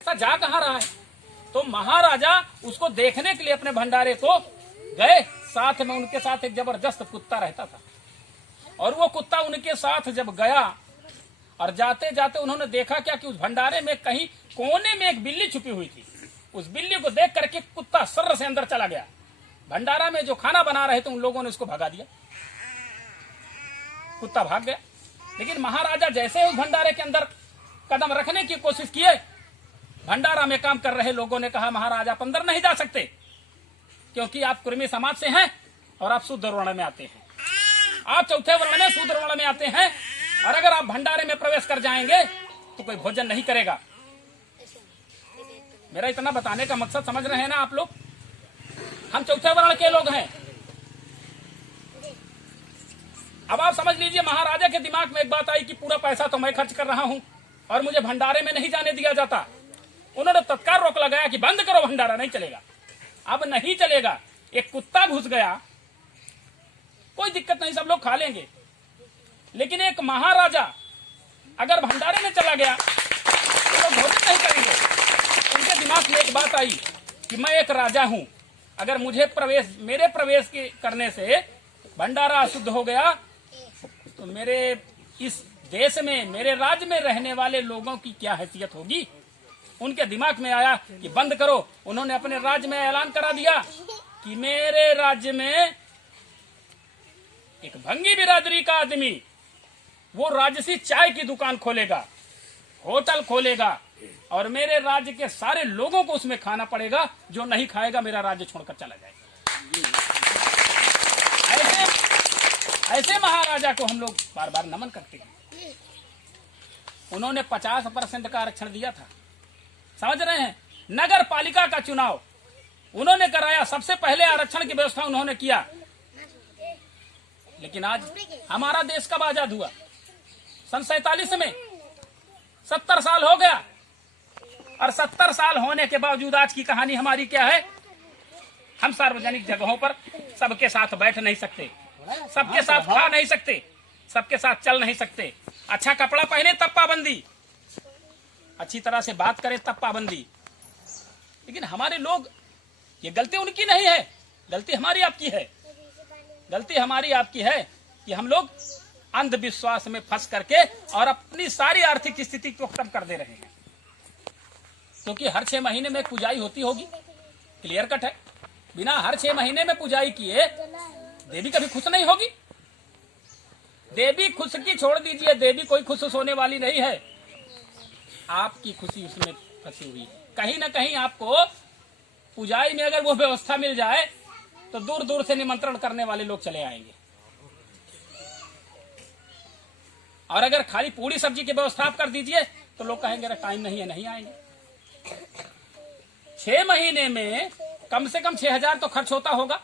जा कहाँ रहा है। तो महाराजा उसको देखने के लिए अपने भंडारे को गए। साथ में उनके साथ एक जबरदस्त कुत्ता रहता था और वो कुत्ता उनके साथ जब गया और जाते जाते उन्होंने देखा क्या कि उस भंडारे में कहीं कोने में एक बिल्ली छुपी हुई थी। उस बिल्ली को देख करके कुत्ता सर्र से अंदर चला गया। भंडारा में जो खाना बना रहे थे उन लोगों ने उसको भगा दिया, कुत्ता भाग गया। लेकिन महाराजा जैसे उस भंडारे के अंदर कदम रखने की कोशिश किए, भंडारा में काम कर रहे लोगों ने कहा महाराज आप अंदर नहीं जा सकते क्योंकि आप कुर्मी समाज से हैं और आप शूद्र वर्ण में आते हैं, आप चौथे वर्ण में शूद्र वर्ण में आते हैं और अगर आप भंडारे में प्रवेश कर जाएंगे तो कोई भोजन नहीं करेगा। मेरा इतना बताने का मकसद समझ रहे हैं ना आप लोग, हम चौथे वर्ण के लोग हैं। अब आप समझ लीजिए महाराजा के दिमाग में एक बात आई कि पूरा पैसा तो मैं खर्च कर रहा हूं और मुझे भंडारे में नहीं जाने दिया जाता। उन्होंने तत्काल रोक लगाया कि बंद करो भंडारा, नहीं चलेगा, अब नहीं चलेगा। एक कुत्ता घुस गया, कोई दिक्कत नहीं, सब लोग खा लेंगे। लेकिन एक महाराजा अगर भंडारे में चला गया तो लोग भोजन नहीं करेंगे। उनके दिमाग में एक बात आई कि मैं एक राजा हूं, अगर मुझे मेरे प्रवेश के करने से भंडारा अशुद्ध हो गया तो मेरे इस देश में, मेरे राज्य में रहने वाले लोगों की क्या हैसियत होगी। उनके दिमाग में आया कि बंद करो। उन्होंने अपने राज्य में ऐलान करा दिया कि मेरे राज्य में एक भंगी बिरादरी का आदमी वो राजसी चाय की दुकान खोलेगा, होटल खोलेगा और मेरे राज्य के सारे लोगों को उसमें खाना पड़ेगा, जो नहीं खाएगा मेरा राज्य छोड़कर चला जाएगा। ऐसे महाराजा को हम लोग बार बार नमन करते हैं। उन्होंने 50% का आरक्षण दिया था, समझ रहे हैं। नगर पालिका का चुनाव उन्होंने कराया, सबसे पहले आरक्षण की व्यवस्था उन्होंने किया। लेकिन आज हमारा देश कब आजाद हुआ? सन 47 में। 70 साल हो गया और 70 साल होने के बावजूद आज की कहानी हमारी क्या है? हम सार्वजनिक जगहों पर सबके साथ बैठ नहीं सकते, सबके साथ खा नहीं सकते, सबके साथ चल नहीं सकते। अच्छा कपड़ा पहने तब पाबंदी, अच्छी तरह से बात करें तब पाबंदी। लेकिन हमारे लोग, ये गलती उनकी नहीं है, गलती हमारी आपकी है। गलती हमारी आपकी है कि हम लोग अंधविश्वास में फंस करके और अपनी सारी आर्थिक स्थिति को खत्म कर दे रहे हैं। क्योंकि हर 6 महीने में पुजाई होती होगी, क्लियर कट है। बिना हर 6 महीने में पुजाई किए देवी कभी खुश नहीं होगी। देवी खुश की छोड़ दीजिए, देवी कोई खुश होने वाली नहीं है। आपकी खुशी उसमें फंसी हुई है। कहीं ना कहीं आपको पुजाई में अगर वो व्यवस्था मिल जाए तो दूर दूर से निमंत्रण करने वाले लोग चले आएंगे। और अगर खाली पूरी सब्जी की व्यवस्था आप कर दीजिए तो लोग कहेंगे टाइम नहीं है, नहीं आएंगे। 6 महीने में कम से कम 6000 तो खर्च होता होगा।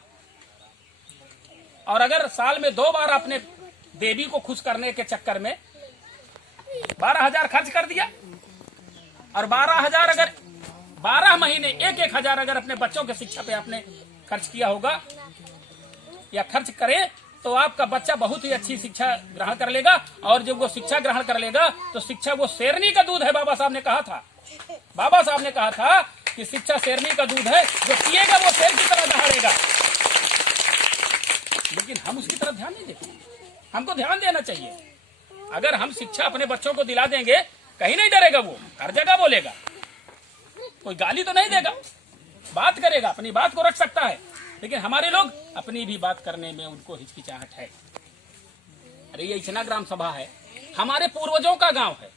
और अगर साल में 2 बार आपने देवी को खुश करने के चक्कर में 12,000 खर्च कर दिया और 12,000 अगर 12 महीने 1,000 अगर अपने बच्चों के शिक्षा पे आपने खर्च किया होगा या खर्च करे तो आपका बच्चा बहुत ही अच्छी शिक्षा ग्रहण कर लेगा। और जब वो शिक्षा ग्रहण कर लेगा तो शिक्षा वो शेरनी का दूध है। बाबा साहब ने कहा था, बाबा साहब ने कहा था कि शिक्षा शेरनी का दूध है, जो पिएगा वो शेर की तरह दहाड़ेगा। लेकिन हम उसकी तरफ ध्यान नहीं देते। हमको ध्यान देना चाहिए। अगर हम शिक्षा अपने बच्चों को दिला देंगे, कहीं नहीं डरेगा, वो हर जगह बोलेगा, कोई गाली तो नहीं देगा, बात करेगा, अपनी बात को रख सकता है। लेकिन हमारे लोग अपनी भी बात करने में उनको हिचकिचाहट है। अरे ये इचना ग्राम सभा है, हमारे पूर्वजों का गांव है,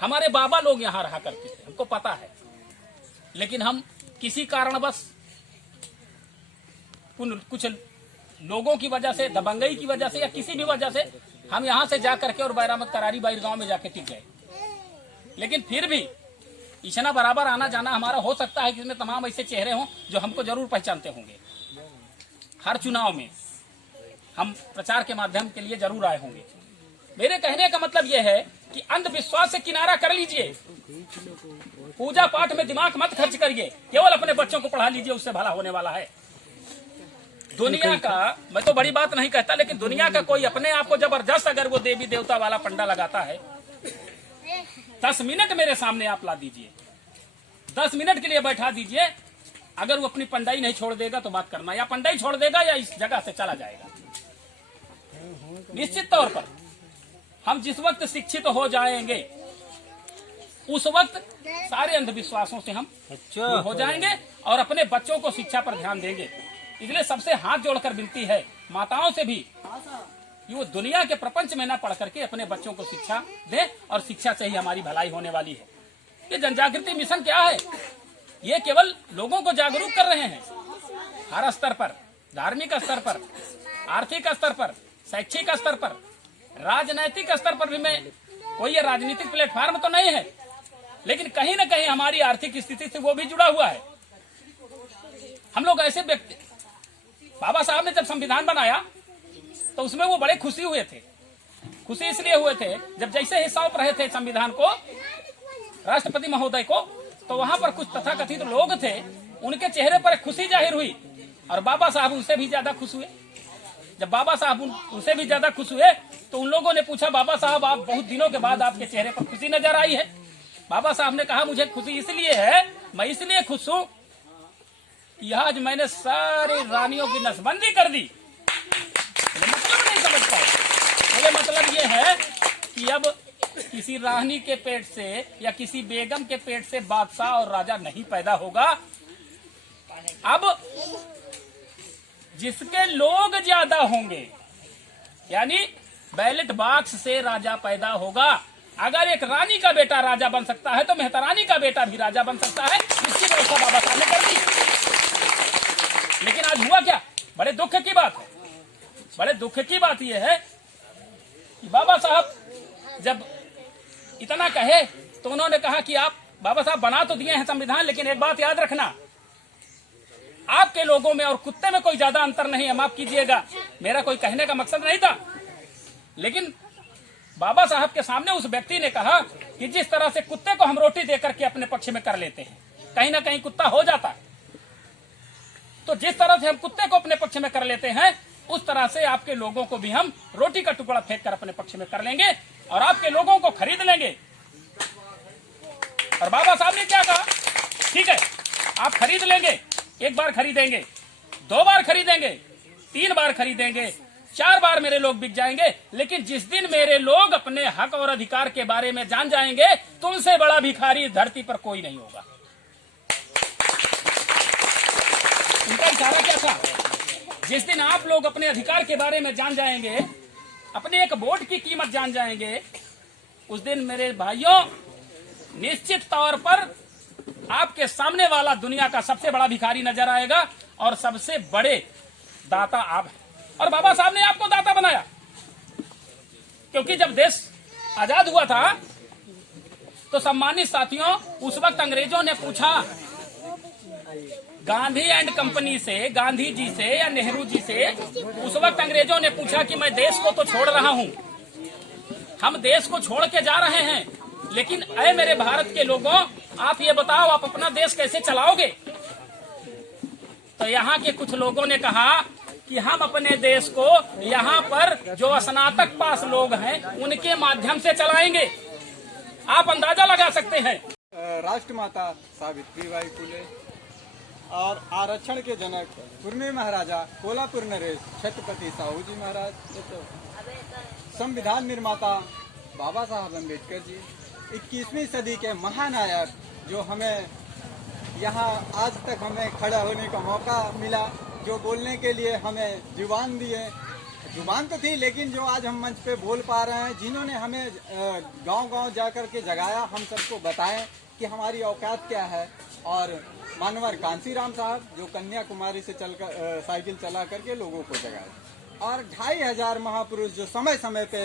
हमारे बाबा लोग यहाँ रहा करते थे, हमको पता है। लेकिन हम किसी कारणवश कुछ लोगों की वजह से, दबंगई की वजह से या किसी भी वजह से हम यहाँ से जा करके और बैरामत करारी बाई गांव में जाके टिक गए। लेकिन फिर भी इतना बराबर आना जाना हमारा हो सकता है कि इसमें तमाम ऐसे चेहरे हों जो हमको जरूर पहचानते होंगे। हर चुनाव में हम प्रचार के माध्यम के लिए जरूर आए होंगे। मेरे कहने का मतलब यह है कि अंधविश्वास से किनारा कर लीजिए, पूजा पाठ में दिमाग मत खर्च करिए, केवल अपने बच्चों को पढ़ा लीजिए, उससे भला होने वाला है। दुनिया का, मैं तो बड़ी बात नहीं कहता, लेकिन दुनिया का कोई अपने आप को जबरदस्त अगर वो देवी देवता वाला पंडा लगाता है, 10 मिनट मेरे सामने आप ला दीजिए, 10 मिनट के लिए बैठा दीजिए, अगर वो अपनी पंडाई नहीं छोड़ देगा तो बात करना, या पंडाई छोड़ देगा या इस जगह से चला जाएगा। निश्चित तौर पर हम जिस वक्त शिक्षित हो जाएंगे उस वक्त सारे अंधविश्वासों से हम दूर हो जाएंगे और अपने बच्चों को शिक्षा पर ध्यान देंगे। इसलिए सबसे हाथ जोड़कर विनती है माताओं से भी कि वो दुनिया के प्रपंच में न पढ़ करके अपने बच्चों को शिक्षा दे, और शिक्षा से ही हमारी भलाई होने वाली है। ये जनजागृति मिशन क्या है? ये केवल लोगों को जागरूक कर रहे हैं हर स्तर पर, धार्मिक स्तर पर, आर्थिक स्तर पर, शैक्षिक स्तर पर, राजनैतिक स्तर पर भी। मैं कोई ये राजनीतिक प्लेटफॉर्म तो नहीं है, लेकिन कहीं न कहीं हमारी आर्थिक स्थिति से वो भी जुड़ा हुआ है। हम लोग ऐसे व्यक्ति, बाबा साहब ने जब संविधान बनाया तो उसमें वो बड़े खुशी हुए थे। खुशी इसलिए हुए थे, जब जैसे ही सौंप रहे थे संविधान को राष्ट्रपति महोदय को, तो वहां पर कुछ तथाकथित लोग थे, उनके चेहरे पर खुशी जाहिर हुई और बाबा साहब उनसे भी ज्यादा खुश हुए। जब बाबा साहब उनसे भी ज्यादा खुश हुए तो उन लोगों ने पूछा, बाबा साहब आप बहुत दिनों के बाद आपके चेहरे पर खुशी नजर आई है। बाबा साहब ने कहा, मुझे खुशी इसलिए है, मैं इसलिए खुश हूं कि आज मैंने सारी रानियों की नसबंदी कर दी। मतलब नहीं समझ पाए। मुझे मतलब ये है कि अब किसी रानी के पेट से या किसी बेगम के पेट से बादशाह और राजा नहीं पैदा होगा। अब जिसके लोग ज्यादा होंगे, यानी बैलेट बॉक्स से राजा पैदा होगा। अगर एक रानी का बेटा राजा बन सकता है तो मेहतरानी का बेटा भी राजा बन सकता है। इसकी व्यवस्था बाबा साहब ने कर दी। लेकिन आज हुआ क्या? बड़े दुख की बात है, बड़े दुख की बात यह है कि बाबा साहब जब इतना कहे तो उन्होंने कहा कि आप बाबा साहब बना तो दिए हैं संविधान, लेकिन एक बात याद रखना, आपके लोगों में और कुत्ते में कोई ज्यादा अंतर नहीं है। माफ कीजिएगा, मेरा कोई कहने का मकसद नहीं था, लेकिन बाबा साहब के सामने उस व्यक्ति ने कहा कि जिस तरह से कुत्ते को हम रोटी देकर के अपने पक्ष में कर लेते हैं, कहीं ना कहीं कुत्ता हो जाता है, तो जिस तरह से हम कुत्ते को अपने पक्ष में कर लेते हैं, उस तरह से आपके लोगों को भी हम रोटी का टुकड़ा फेंक कर अपने पक्ष में कर लेंगे और आपके लोगों को खरीद लेंगे। और बाबा साहब ने क्या कहा? ठीक है, आप खरीद लेंगे, एक बार खरीदेंगे, 2 बार खरीदेंगे, 3 बार खरीदेंगे, 4 बार मेरे लोग बिक जाएंगे, लेकिन जिस दिन मेरे लोग अपने हक और अधिकार के बारे में जान जाएंगे, तुमसे बड़ा भिखारी इस धरती पर कोई नहीं होगा। उनका इशारा क्या था? जिस दिन आप लोग अपने अधिकार के बारे में जान जाएंगे, अपने एक वोट की कीमत जान जाएंगे, उस दिन मेरे भाइयों निश्चित तौर पर आपके सामने वाला दुनिया का सबसे बड़ा भिखारी नजर आएगा और सबसे बड़े दाता आप हैं। और बाबा साहब ने आपको दाता बनाया, क्योंकि जब देश आजाद हुआ था तो सम्मानित साथियों, उस वक्त अंग्रेजों ने पूछा गांधी एंड कंपनी से, गांधी जी से या नेहरू जी से, उस वक्त अंग्रेजों ने पूछा कि मैं देश को तो छोड़ रहा हूं, हम देश को छोड़ के जा रहे हैं, लेकिन ऐ मेरे भारत के लोगों, आप ये बताओ आप अपना देश कैसे चलाओगे? तो यहाँ के कुछ लोगों ने कहा कि हम अपने देश को यहाँ पर जो स्नातक पास लोग हैं उनके माध्यम से चलाएंगे। आप अंदाजा लगा सकते हैं। राष्ट्रमाता सावित्रीबाई फुले और आरक्षण के जनक पूर्वी महाराजा कोल्हापुर नरेश छत्रपति साहू जी महाराज, संविधान निर्माता बाबा साहब अम्बेडकर जी, 21वीं सदी के महानायक जो हमें यहाँ आज तक हमें खड़ा होने का मौका मिला, जो बोलने के लिए हमें जुबान दिए, जुबान तो थी लेकिन जो आज हम मंच पे बोल पा रहे हैं, जिन्होंने हमें गांव-गांव जाकर के जगाया, हम सबको बताएं कि हमारी औकात क्या है। और मानवर कांसीराम साहब जो कन्याकुमारी से चलकर साइकिल चला करके लोगों को जगाए, और 2500 महापुरुष जो समय समय पे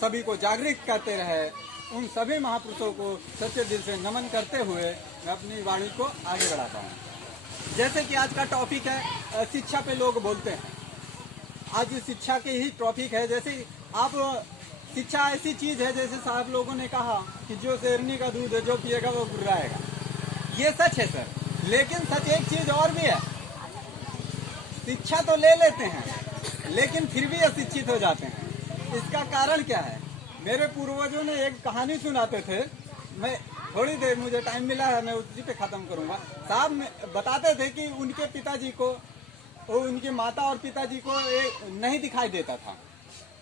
सभी को जागृत करते रहे, उन सभी महापुरुषों को सच्चे दिल से नमन करते हुए मैं अपनी वाणी को आगे बढ़ाता हूँ। जैसे कि आज का टॉपिक है शिक्षा पे लोग बोलते हैं, आज शिक्षा के ही टॉपिक है। जैसे आप शिक्षा ऐसी चीज है, जैसे साहब लोगों ने कहा कि जो शेरनी का दूध है जो पिएगा वो गुर्राएगा, ये सच है सर, लेकिन सच एक चीज और भी है, शिक्षा तो ले लेते हैं लेकिन फिर भी अशिक्षित हो जाते हैं। इसका कारण क्या है? मेरे पूर्वजों ने एक कहानी सुनाते थे, मैं थोड़ी देर मुझे टाइम मिला है, मैं उसी पे खत्म करूंगा। साहब बताते थे कि उनके पिताजी को, उनकी माता और पिताजी को नहीं दिखाई देता था,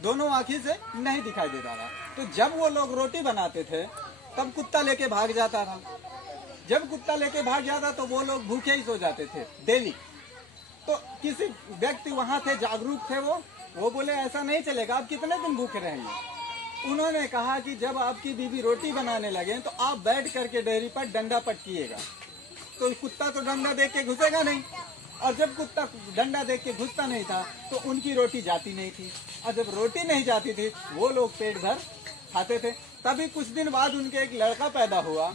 दोनों आँखी से नहीं दिखाई देता था। तो जब वो लोग रोटी बनाते थे तब कुत्ता लेके भाग जाता था। जब कुत्ता लेके भाग जाता तो वो लोग भूखे ही सो जाते थे डेली। तो किसी व्यक्ति वहां थे, जागरूक थे, वो बोले ऐसा नहीं चलेगा, आप कितने दिन भूखे रहेंगे। उन्होंने कहा कि जब आपकी बीवी रोटी बनाने लगे तो आप बैठ करके डेयरी पर डंडा पटकिएगा। तो कुत्ता तो डंडा देख के घुसेगा नहीं, और जब कुत्ता डंडा देख के घुसता नहीं था तो उनकी रोटी जाती नहीं थी, और जब रोटी नहीं जाती थी वो लोग पेट भर खाते थे। तभी कुछ दिन बाद उनके एक लड़का पैदा हुआ,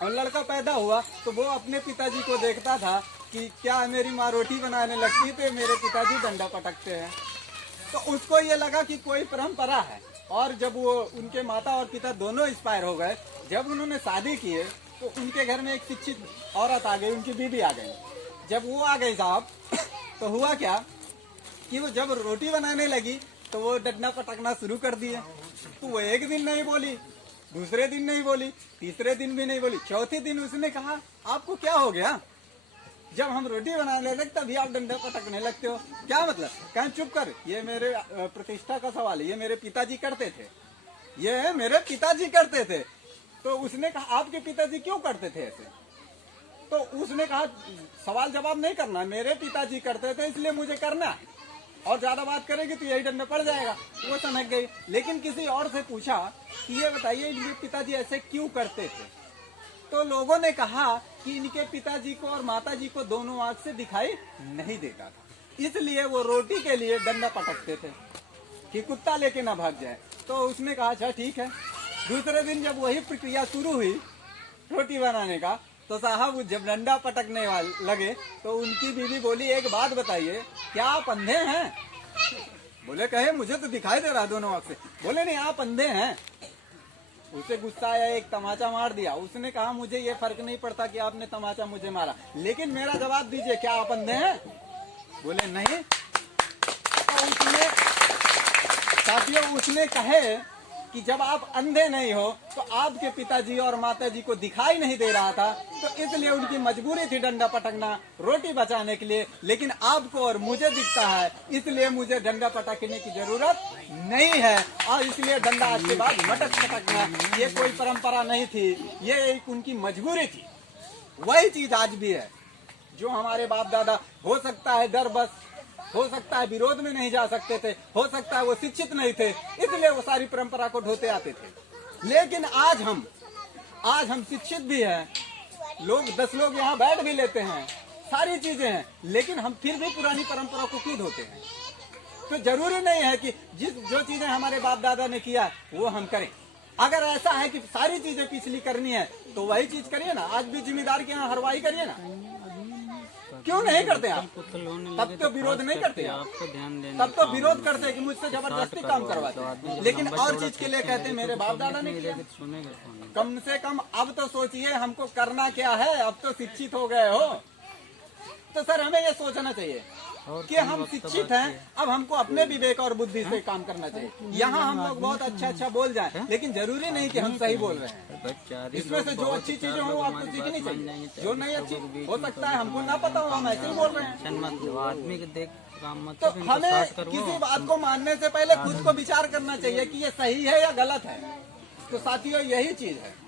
और लड़का पैदा हुआ तो वो अपने पिताजी को देखता था कि क्या मेरी माँ रोटी बनाने लगती तो मेरे पिताजी डंडा पटकते हैं। तो उसको ये लगा कि कोई परंपरा है। और जब वो उनके माता और पिता दोनों एक्सपायर हो गए, जब उन्होंने शादी किए तो उनके घर में एक शिक्षित औरत आ गई, उनकी बीवी आ गई। जब वो आ गई साहब तो हुआ क्या कि वो जब रोटी बनाने लगी तो वो डंडा पटकना शुरू कर दिया। तो वो एक दिन नहीं बोली, दूसरे दिन नहीं बोली, तीसरे दिन भी नहीं बोली, चौथे दिन उसने कहा आपको क्या हो गया, जब हम रोटी बनाने लगते तभी आप डंडा पटकने लगते हो, क्या मतलब। कहें चुप कर, ये मेरे प्रतिष्ठा का सवाल है, ये मेरे पिताजी करते थे, ये मेरे पिताजी करते थे। तो उसने कहा आपके पिताजी क्यों करते थे ऐसे। तो उसने कहा सवाल जवाब नहीं करना, मेरे पिताजी करते थे इसलिए मुझे करना है, और ज्यादा बात करेगी तो यही डंडा पड़ जाएगा। वो सनक गई। लेकिन किसी और से पूछा कि ये बताइए इनके पिताजी ऐसे क्यों करते थे। तो लोगों ने कहा कि इनके पिताजी को और माताजी को दोनों आंख से दिखाई नहीं देता था, इसलिए वो रोटी के लिए डंडा पटकते थे कि कुत्ता लेके ना भाग जाए। तो उसने कहा अच्छा ठीक है। दूसरे दिन जब वही प्रक्रिया शुरू हुई रोटी बनाने का, तो साहब जब डंडा पटकने वाले लगे तो उनकी बीवी बोली एक बात बताइए, क्या आप अंधे हैं। बोले कहे मुझे तो दिखाई दे रहा दोनों आंख से। बोले नहीं आप अंधे हैं। उसे गुस्सा आया, एक तमाचा मार दिया। उसने कहा मुझे ये फर्क नहीं पड़ता कि आपने तमाचा मुझे मारा, लेकिन मेरा जवाब दीजिए क्या आप अंधे हैं। बोले नहीं। तो उसने साथियों उसने कहे कि जब आप अंधे नहीं हो तो आपके पिताजी और माताजी को दिखाई नहीं दे रहा था, तो इसलिए उनकी मजबूरी थी डंडा पटकना रोटी बचाने के लिए, लेकिन आपको और मुझे दिखता है इसलिए मुझे डंडा पटकने की जरूरत नहीं है, और इसलिए डंडा आज के बाद मटक पटकना ये कोई परंपरा नहीं थी, ये एक उनकी मजबूरी थी। वही चीज आज भी है जो हमारे बाप दादा, हो सकता है डर बस, हो सकता है विरोध में नहीं जा सकते थे, हो सकता है वो शिक्षित नहीं थे, इसलिए वो सारी परंपरा को ढोते आते थे। लेकिन आज हम शिक्षित भी हैं, लोग 10 लोग यहाँ बैठ भी लेते हैं, सारी चीजें हैं, लेकिन हम फिर भी पुरानी परंपरा को क्यों ढोते हैं। तो जरूरी नहीं है कि जो चीजें हमारे बाप दादा ने किया वो हम करें। अगर ऐसा है कि सारी चीजें पिछली करनी है तो वही चीज करिए ना। आज भी जिम्मेदार के यहाँ हरवाही करिए ना, क्यों नहीं करते आप। तब तो विरोध नहीं करते आपको ध्यान देना, तब तो विरोध करते हैं कि मुझसे जबरदस्ती काम करवाते हैं। लेकिन और चीज के लिए कहते हैं मेरे बाप दादा ने किया। कम से कम अब तो सोचिए हमको करना क्या है। अब तो शिक्षित हो गए हो तो सर हमें ये सोचना चाहिए कि हम शिक्षित हैं, अब हमको अपने विवेक और बुद्धि से काम करना चाहिए। यहाँ हम लोग बहुत अच्छा बोल जाएं, लेकिन जरूरी नहीं कि हम सही बोल रहे हैं। इसमें से जो अच्छी चीजें हो आपको सीखनी चाहिए, जो नहीं अच्छी हो सकता है हमको ना पता हो, हम ऐसे ही बोल रहे हैं। तो हमें किसी बात को मानने से पहले खुद को विचार करना चाहिए कि ये सही है या गलत है। तो साथियों यही चीज है,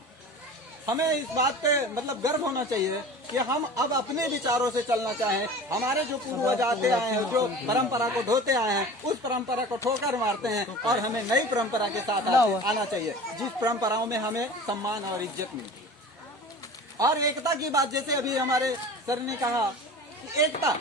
हमें इस बात पे मतलब गर्व होना चाहिए कि हम अब अपने विचारों से चलना चाहें। हमारे जो पूर्वज आते आए हैं, जो परंपरा को ढोते आए हैं, उस परंपरा को ठोकर मारते हैं और हमें नई परंपरा के साथ आना चाहिए, जिस परंपराओं में हमें सम्मान और इज्जत मिलती है। और एकता की बात, जैसे अभी हमारे सर ने कहा कि एकता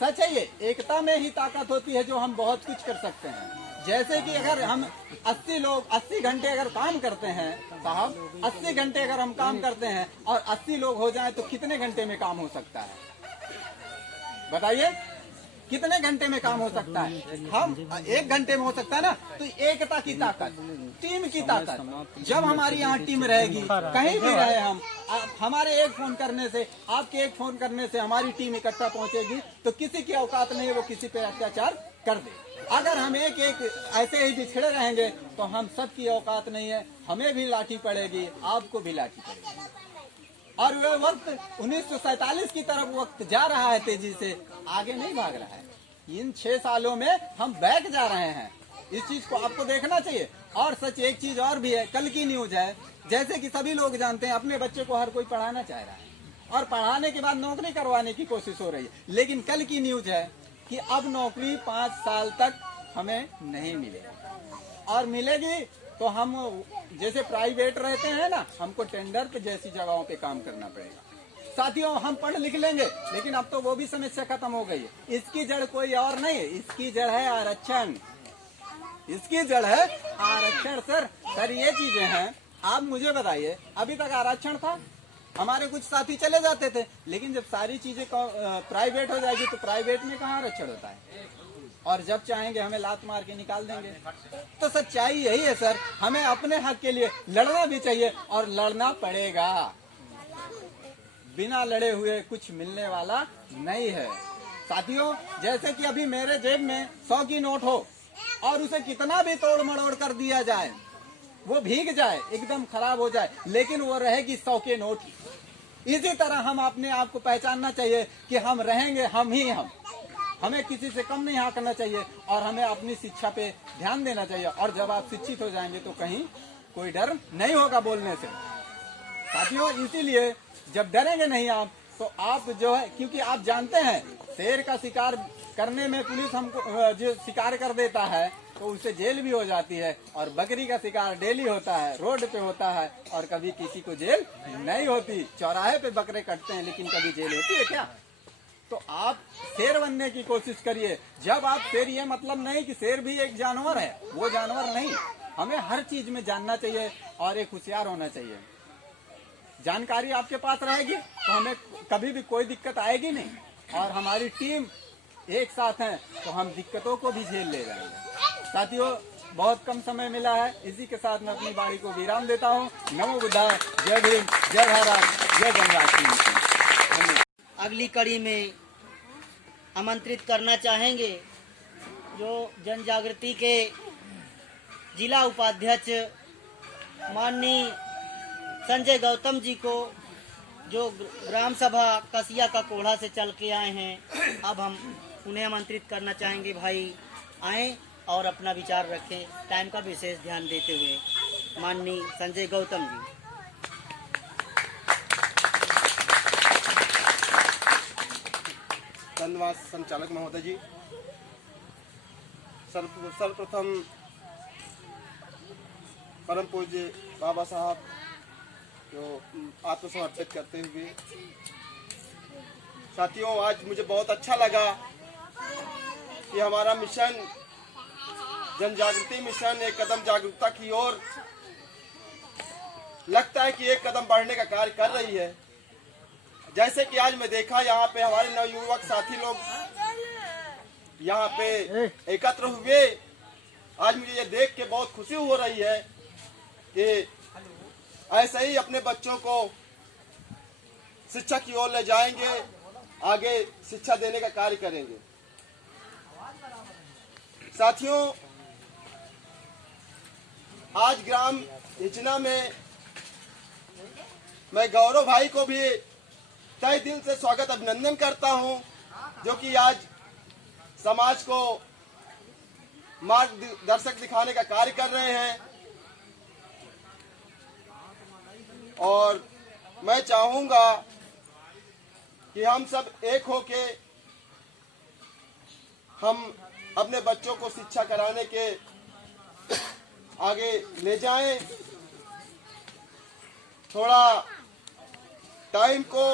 सच है, ये एकता में ही ताकत होती है जो हम बहुत कुछ कर सकते हैं। जैसे कि अगर हम 80 घंटे अगर काम करते हैं साहब, 80 घंटे अगर हम काम करते हैं और 80 लोग हो जाएं तो कितने घंटे में काम हो सकता है बताइए। कितने घंटे में काम हो सकता है? हम 1 घंटे में हो सकता है ना। तो एकता की ताकत, टीम की ताकत, जब हमारी यहाँ टीम रहेगी, कहीं भी रहे हम, हमारे एक फोन करने से, आपके एक फोन करने से हमारी टीम इकट्ठा पहुंचेगी, तो किसी की औकात नहीं है वो किसी पे अत्याचार कर दे। अगर हम एक ऐसे ही बिछड़े रहेंगे तो हम सब की औकात नहीं है, हमें भी लाठी पड़ेगी, आपको भी लाठी पड़ेगी। और वह वक्त 1947 की तरफ वक्त जा रहा है, तेजी से आगे नहीं भाग रहा है। इन 6 सालों में हम बैक जा रहे हैं, इस चीज को आपको देखना चाहिए। और सच एक चीज और भी है, कल की न्यूज है, जैसे कि सभी लोग जानते हैं अपने बच्चे को हर कोई पढ़ाना चाह रहा है और पढ़ाने के बाद नौकरी करवाने की कोशिश हो रही है, लेकिन कल की न्यूज है कि अब नौकरी 5 साल तक हमें नहीं मिलेगी, और मिलेगी तो हम जैसे प्राइवेट रहते हैं ना, हमको टेंडर पे जैसी जगहों पे काम करना पड़ेगा। साथियों, हम पढ़ लिख लेंगे, लेकिन अब तो वो भी समस्या खत्म हो गई है। इसकी जड़ कोई और नहीं है, इसकी जड़ है आरक्षण, इसकी जड़ है आरक्षण। सर ये चीजें हैं। आप मुझे बताइए, अभी तक आरक्षण था, हमारे कुछ साथी चले जाते थे, लेकिन जब सारी चीजें प्राइवेट हो जाएगी तो प्राइवेट में कहाँ आरक्षण होता है, और जब चाहेंगे हमें लात मार के निकाल देंगे। तो सच्चाई यही है सर, हमें अपने हक के लिए लड़ना भी चाहिए और लड़ना पड़ेगा। बिना लड़े हुए कुछ मिलने वाला नहीं है। साथियों, जैसे कि अभी मेरे जेब में 100 की नोट हो और उसे कितना भी तोड़ मड़ोड़ कर दिया जाए, वो भीग जाए, एकदम खराब हो जाए, लेकिन वो रहेगी 100 के नोट। इसी तरह हम अपने आप को पहचानना चाहिए कि हम रहेंगे हम ही हम, हमें किसी से कम नहीं आंकना चाहिए और हमें अपनी शिक्षा पे ध्यान देना चाहिए। और जब आप शिक्षित हो जाएंगे तो कहीं कोई डर नहीं होगा बोलने से। साथियों, इसीलिए जब डरेंगे नहीं आप, तो आप जो है, क्योंकि आप जानते हैं शेर का शिकार करने में पुलिस हमको जो शिकार कर देता है तो उसे जेल भी हो जाती है, और बकरी का शिकार डेली होता है, रोड पे होता है, और कभी किसी को जेल नहीं होती। चौराहे पे बकरे कटते हैं, लेकिन कभी जेल होती है क्या? तो आप शेर बनने की कोशिश करिए। जब आप शेर, ये मतलब नहीं कि शेर भी एक जानवर है, वो जानवर नहीं। हमें हर चीज में जानना चाहिए और एक होशियार होना चाहिए। जानकारी आपके पास रहेगी तो हमें कभी भी कोई दिक्कत आएगी नहीं, और हमारी टीम एक साथ है तो हम दिक्कतों को भी झेल ले जाएंगे। साथियों, बहुत कम समय मिला है, इसी के साथ मैं अपनी वाणी को विराम देता हूँ। नमो बुद्धाय, जय भीम, जय भारत, जय गंगा। अगली कड़ी में आमंत्रित करना चाहेंगे जो जन जागृति के जिला उपाध्यक्ष माननीय संजय गौतम जी को, जो ग्राम सभा कसिया का कोढ़ा से चल के आए हैं। अब हम उन्हें आमंत्रित करना चाहेंगे, भाई आएँ और अपना विचार रखें, टाइम का विशेष ध्यान देते हुए। माननीय संजय गौतम जी। धन्यवाद संचालक महोदय जी। सर्वप्रथम परम पूज्य बाबा साहब जो आत्मसमर्पित करते हुए, साथियों, आज मुझे बहुत अच्छा लगा कि हमारा मिशन, जन जागृति मिशन, एक कदम जागरूकता की ओर लगता है कि एक कदम बढ़ने का कार्य कर रही है। जैसे कि आज मैं देखा यहाँ पे हमारे नवयुवक साथी लोग यहाँ पे एकत्र हुए, आज मुझे ये देख के बहुत खुशी हो रही है कि ऐसे ही अपने बच्चों को शिक्षा की ओर ले जाएंगे, आगे शिक्षा देने का कार्य करेंगे। साथियों, आज ग्राम इचना में मैं गौरव भाई को भी तहे दिल से स्वागत अभिनंदन करता हूं, जो कि आज समाज को मार्गदर्शक दिखाने का कार्य कर रहे हैं। और मैं चाहूंगा कि हम सब एक होके हम अपने बच्चों को शिक्षा कराने के आगे ले जाएं। थोड़ा टाइम को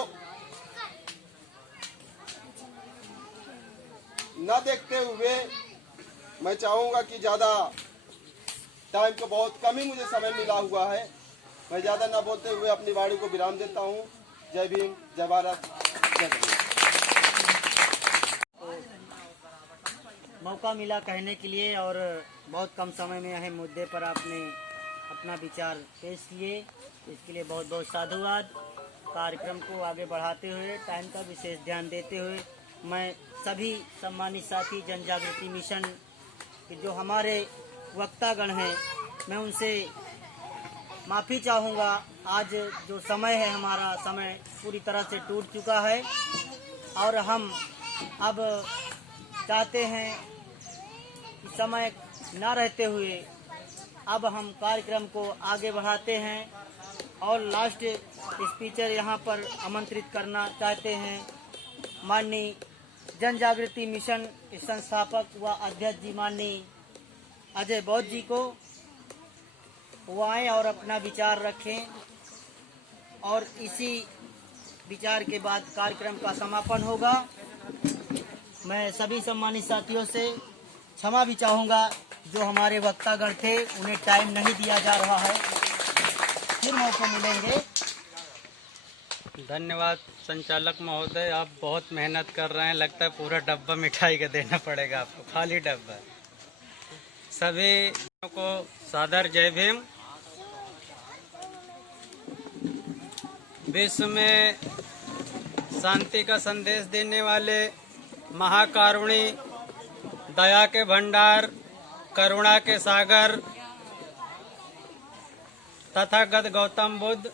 न देखते हुए मैं चाहूंगा कि ज़्यादा टाइम को बहुत कम ही मुझे समय मिला हुआ है, मैं ज़्यादा ना बोलते हुए अपनी वाणी को विराम देता हूँ। जय भीम, जय भारत, जय गंगा। मौका मिला कहने के लिए और बहुत कम समय में अहम मुद्दे पर आपने अपना विचार पेश किए, इसके लिए बहुत बहुत साधुवाद। कार्यक्रम को आगे बढ़ाते हुए टाइम का विशेष ध्यान देते हुए मैं सभी सम्मानित साथी जन जागृति मिशन के जो हमारे वक्तागण हैं, मैं उनसे माफ़ी चाहूँगा। आज जो समय है, हमारा समय पूरी तरह से टूट चुका है और हम अब चाहते हैं कि समय न रहते हुए अब हम कार्यक्रम को आगे बढ़ाते हैं और लास्ट स्पीकर यहाँ पर आमंत्रित करना चाहते हैं माननीय जन जागृति मिशन के संस्थापक व अध्यक्ष जी माननीय अजय बौद्ध जी को। वो आएँ और अपना विचार रखें और इसी विचार के बाद कार्यक्रम का समापन होगा। मैं सभी सम्मानित साथियों से क्षमा भी चाहूँगा, जो हमारे वक्तागण थे उन्हें टाइम नहीं दिया जा रहा है, फिर मौके मिलेंगे। धन्यवाद संचालक महोदय, आप बहुत मेहनत कर रहे हैं। लगता है पूरा डब्बा मिठाई का देना पड़ेगा आपको, खाली डब्बा। सभी को सादर जय भीम। विश्व में शांति का संदेश देने वाले महाकारुणी, दया के भंडार, करुणा के सागर तथागत गौतम बुद्ध,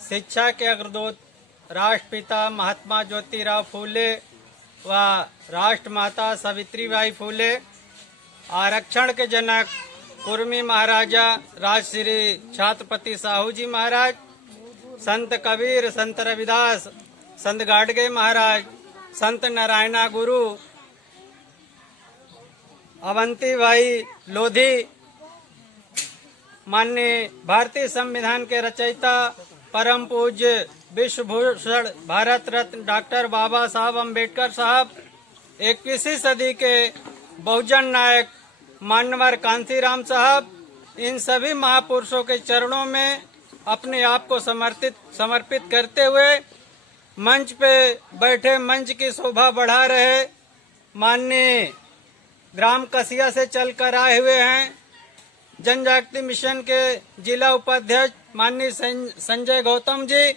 शिक्षा के अग्रदूत राष्ट्रपिता महात्मा ज्योतिराव फूले व राष्ट्रमाता सावित्रीबाई फूले, आरक्षण के जनक कुर्मी महाराजा राजश्री छत्रपति साहू जी महाराज, संत कबीर, संत रविदास, संत गाडगे महाराज, संत नारायणा गुरु, अवंती भाई लोधी, माननीय भारतीय संविधान के रचयिता परम पूज्य विश्व भूषण भारत रत्न डॉक्टर बाबा साहब अम्बेडकर साहब, 21वीं सदी के बहुजन नायक मान्यवर कांसीराम साहब, इन सभी महापुरुषों के चरणों में अपने आप को समर्पित करते हुए मंच पे बैठे मंच की शोभा बढ़ा रहे माननीय ग्राम कसिया से चलकर आए हुए हैं जन जागृति मिशन के जिला उपाध्यक्ष माननीय संजय गौतम जी,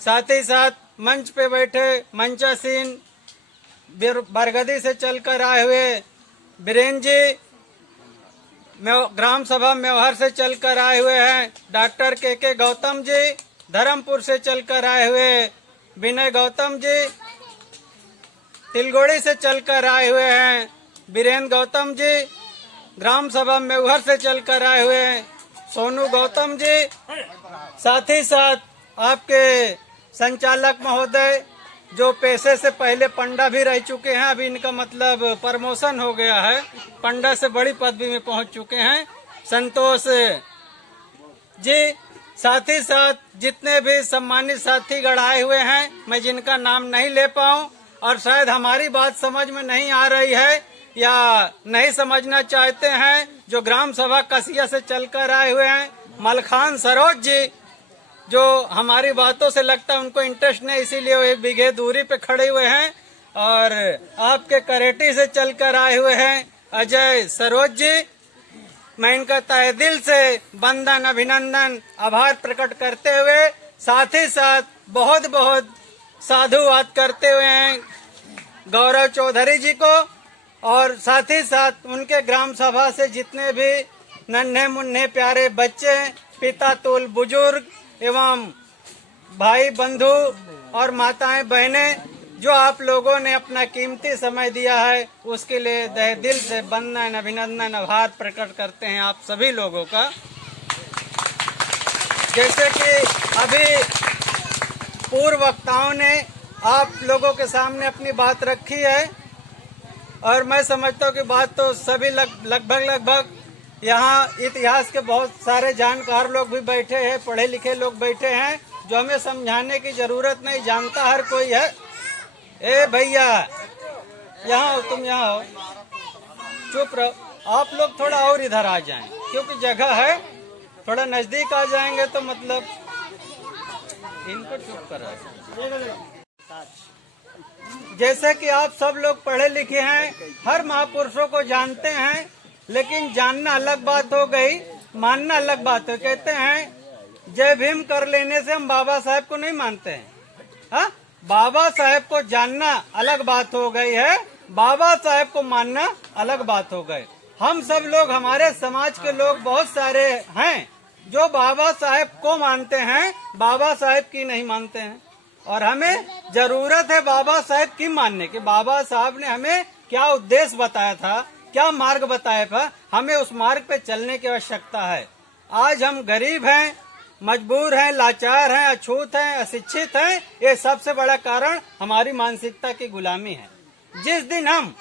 साथ ही साथ मंच पे बैठे मंचासीन बरगदी से चलकर आए हुए बीरेन जी, ग्राम सभा मेवार से चलकर आए हुए हैं डॉक्टर के गौतम जी, धर्मपुर से चलकर आए हुए विनय गौतम जी, तिलगोड़ी से चलकर आए हुए हैं बीरेन गौतम जी, ग्राम सभा मेवार से चलकर आए हुए हैं सोनू गौतम जी, साथ ही साथ आपके संचालक महोदय जो पेशे से पहले पंडा भी रह चुके हैं, अभी इनका मतलब प्रमोशन हो गया है, पंडा से बड़ी पदवी में पहुंच चुके हैं, संतोष जी, साथ ही साथ जितने भी सम्मानित साथी गढ़ाए हुए हैं, मैं जिनका नाम नहीं ले पाऊं और शायद हमारी बात समझ में नहीं आ रही है या नहीं समझना चाहते हैं, जो ग्राम सभा कसिया से चलकर आए हुए हैं, मलखान सरोज जी, जो हमारी बातों से लगता है उनको इंटरेस्ट नहीं, इसीलिए वो 1 बीघे दूरी पे खड़े हुए हैं, और आपके करेटी से चलकर आए हुए हैं अजय सरोज जी, मैं इनका तहे दिल से वंदन, अभिनंदन, आभार प्रकट करते हुए साथ ही साथ बहुत बहुत साधुवाद करते हुए हैं गौरव चौधरी जी को, और साथ ही साथ उनके ग्राम सभा से जितने भी नन्हे मुन्ने प्यारे बच्चे, पिता तुल बुजुर्ग एवं भाई बंधु और माताएं बहनें, जो आप लोगों ने अपना कीमती समय दिया है, उसके लिए तहे दिल से वंदन, अभिनंदन, आभार प्रकट करते हैं आप सभी लोगों का। जैसे कि अभी पूर्व वक्ताओं ने आप लोगों के सामने अपनी बात रखी है, और मैं समझता हूँ कि बात तो सभी लगभग यहाँ इतिहास के बहुत सारे जानकार लोग भी बैठे हैं, पढ़े लिखे लोग बैठे हैं, जो हमें समझाने की जरूरत नहीं, जानता हर कोई है। ए भैया यहाँ हो, तुम यहाँ हो, चुप रहो, आप लोग थोड़ा और इधर आ जाएं, क्योंकि जगह है, थोड़ा नजदीक आ जाएंगे तो मतलब इनको चुप करा। जैसे कि आप सब लोग पढ़े लिखे हैं, हर महापुरुषों को जानते हैं, लेकिन जानना अलग बात हो गई, मानना अलग बात हो। कहते हैं जय भीम कर लेने से हम बाबा साहेब को नहीं मानते हैं। हाँ, बाबा साहेब को जानना अलग बात हो गई है, बाबा साहेब को मानना अलग बात हो गई। हम सब लोग, हमारे समाज के लोग बहुत सारे हैं जो बाबा साहेब को मानते हैं, बाबा साहेब की नहीं मानते हैं। और हमें जरूरत है बाबा साहेब की मानने की। बाबा साहब ने हमें क्या उद्देश्य बताया था, क्या मार्ग बताया था, हमें उस मार्ग पे चलने की आवश्यकता है। आज हम गरीब हैं, मजबूर हैं, लाचार हैं, अछूत हैं, अशिक्षित हैं। ये सबसे बड़ा कारण हमारी मानसिकता की गुलामी है। जिस दिन हम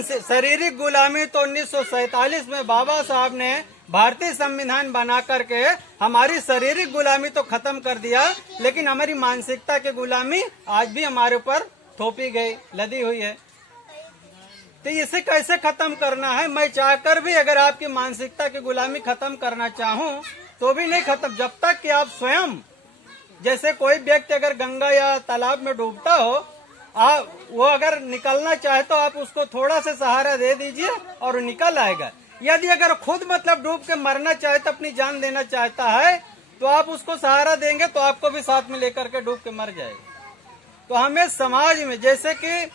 शारीरिक गुलामी, तो 1947 में बाबा साहब ने भारतीय संविधान बना करके हमारी शारीरिक गुलामी तो खत्म कर दिया, लेकिन हमारी मानसिकता की गुलामी आज भी हमारे ऊपर थोपी गई, लदी हुई है। तो इसे कैसे खत्म करना है? मैं चाहकर भी अगर आपकी मानसिकता की गुलामी खत्म करना चाहूँ तो भी नहीं खत्म, जब तक कि आप स्वयं, जैसे कोई व्यक्ति अगर गंगा या तालाब में डूबता हो, वो अगर निकलना चाहे तो आप उसको थोड़ा सा सहारा दे दीजिए और निकल आएगा। यदि अगर खुद मतलब डूब के मरना चाहे तो अपनी जान देना चाहता है तो आप उसको सहारा देंगे तो आपको भी साथ में लेकर के डूब के मर जाएगा। तो हमें समाज में, जैसे कि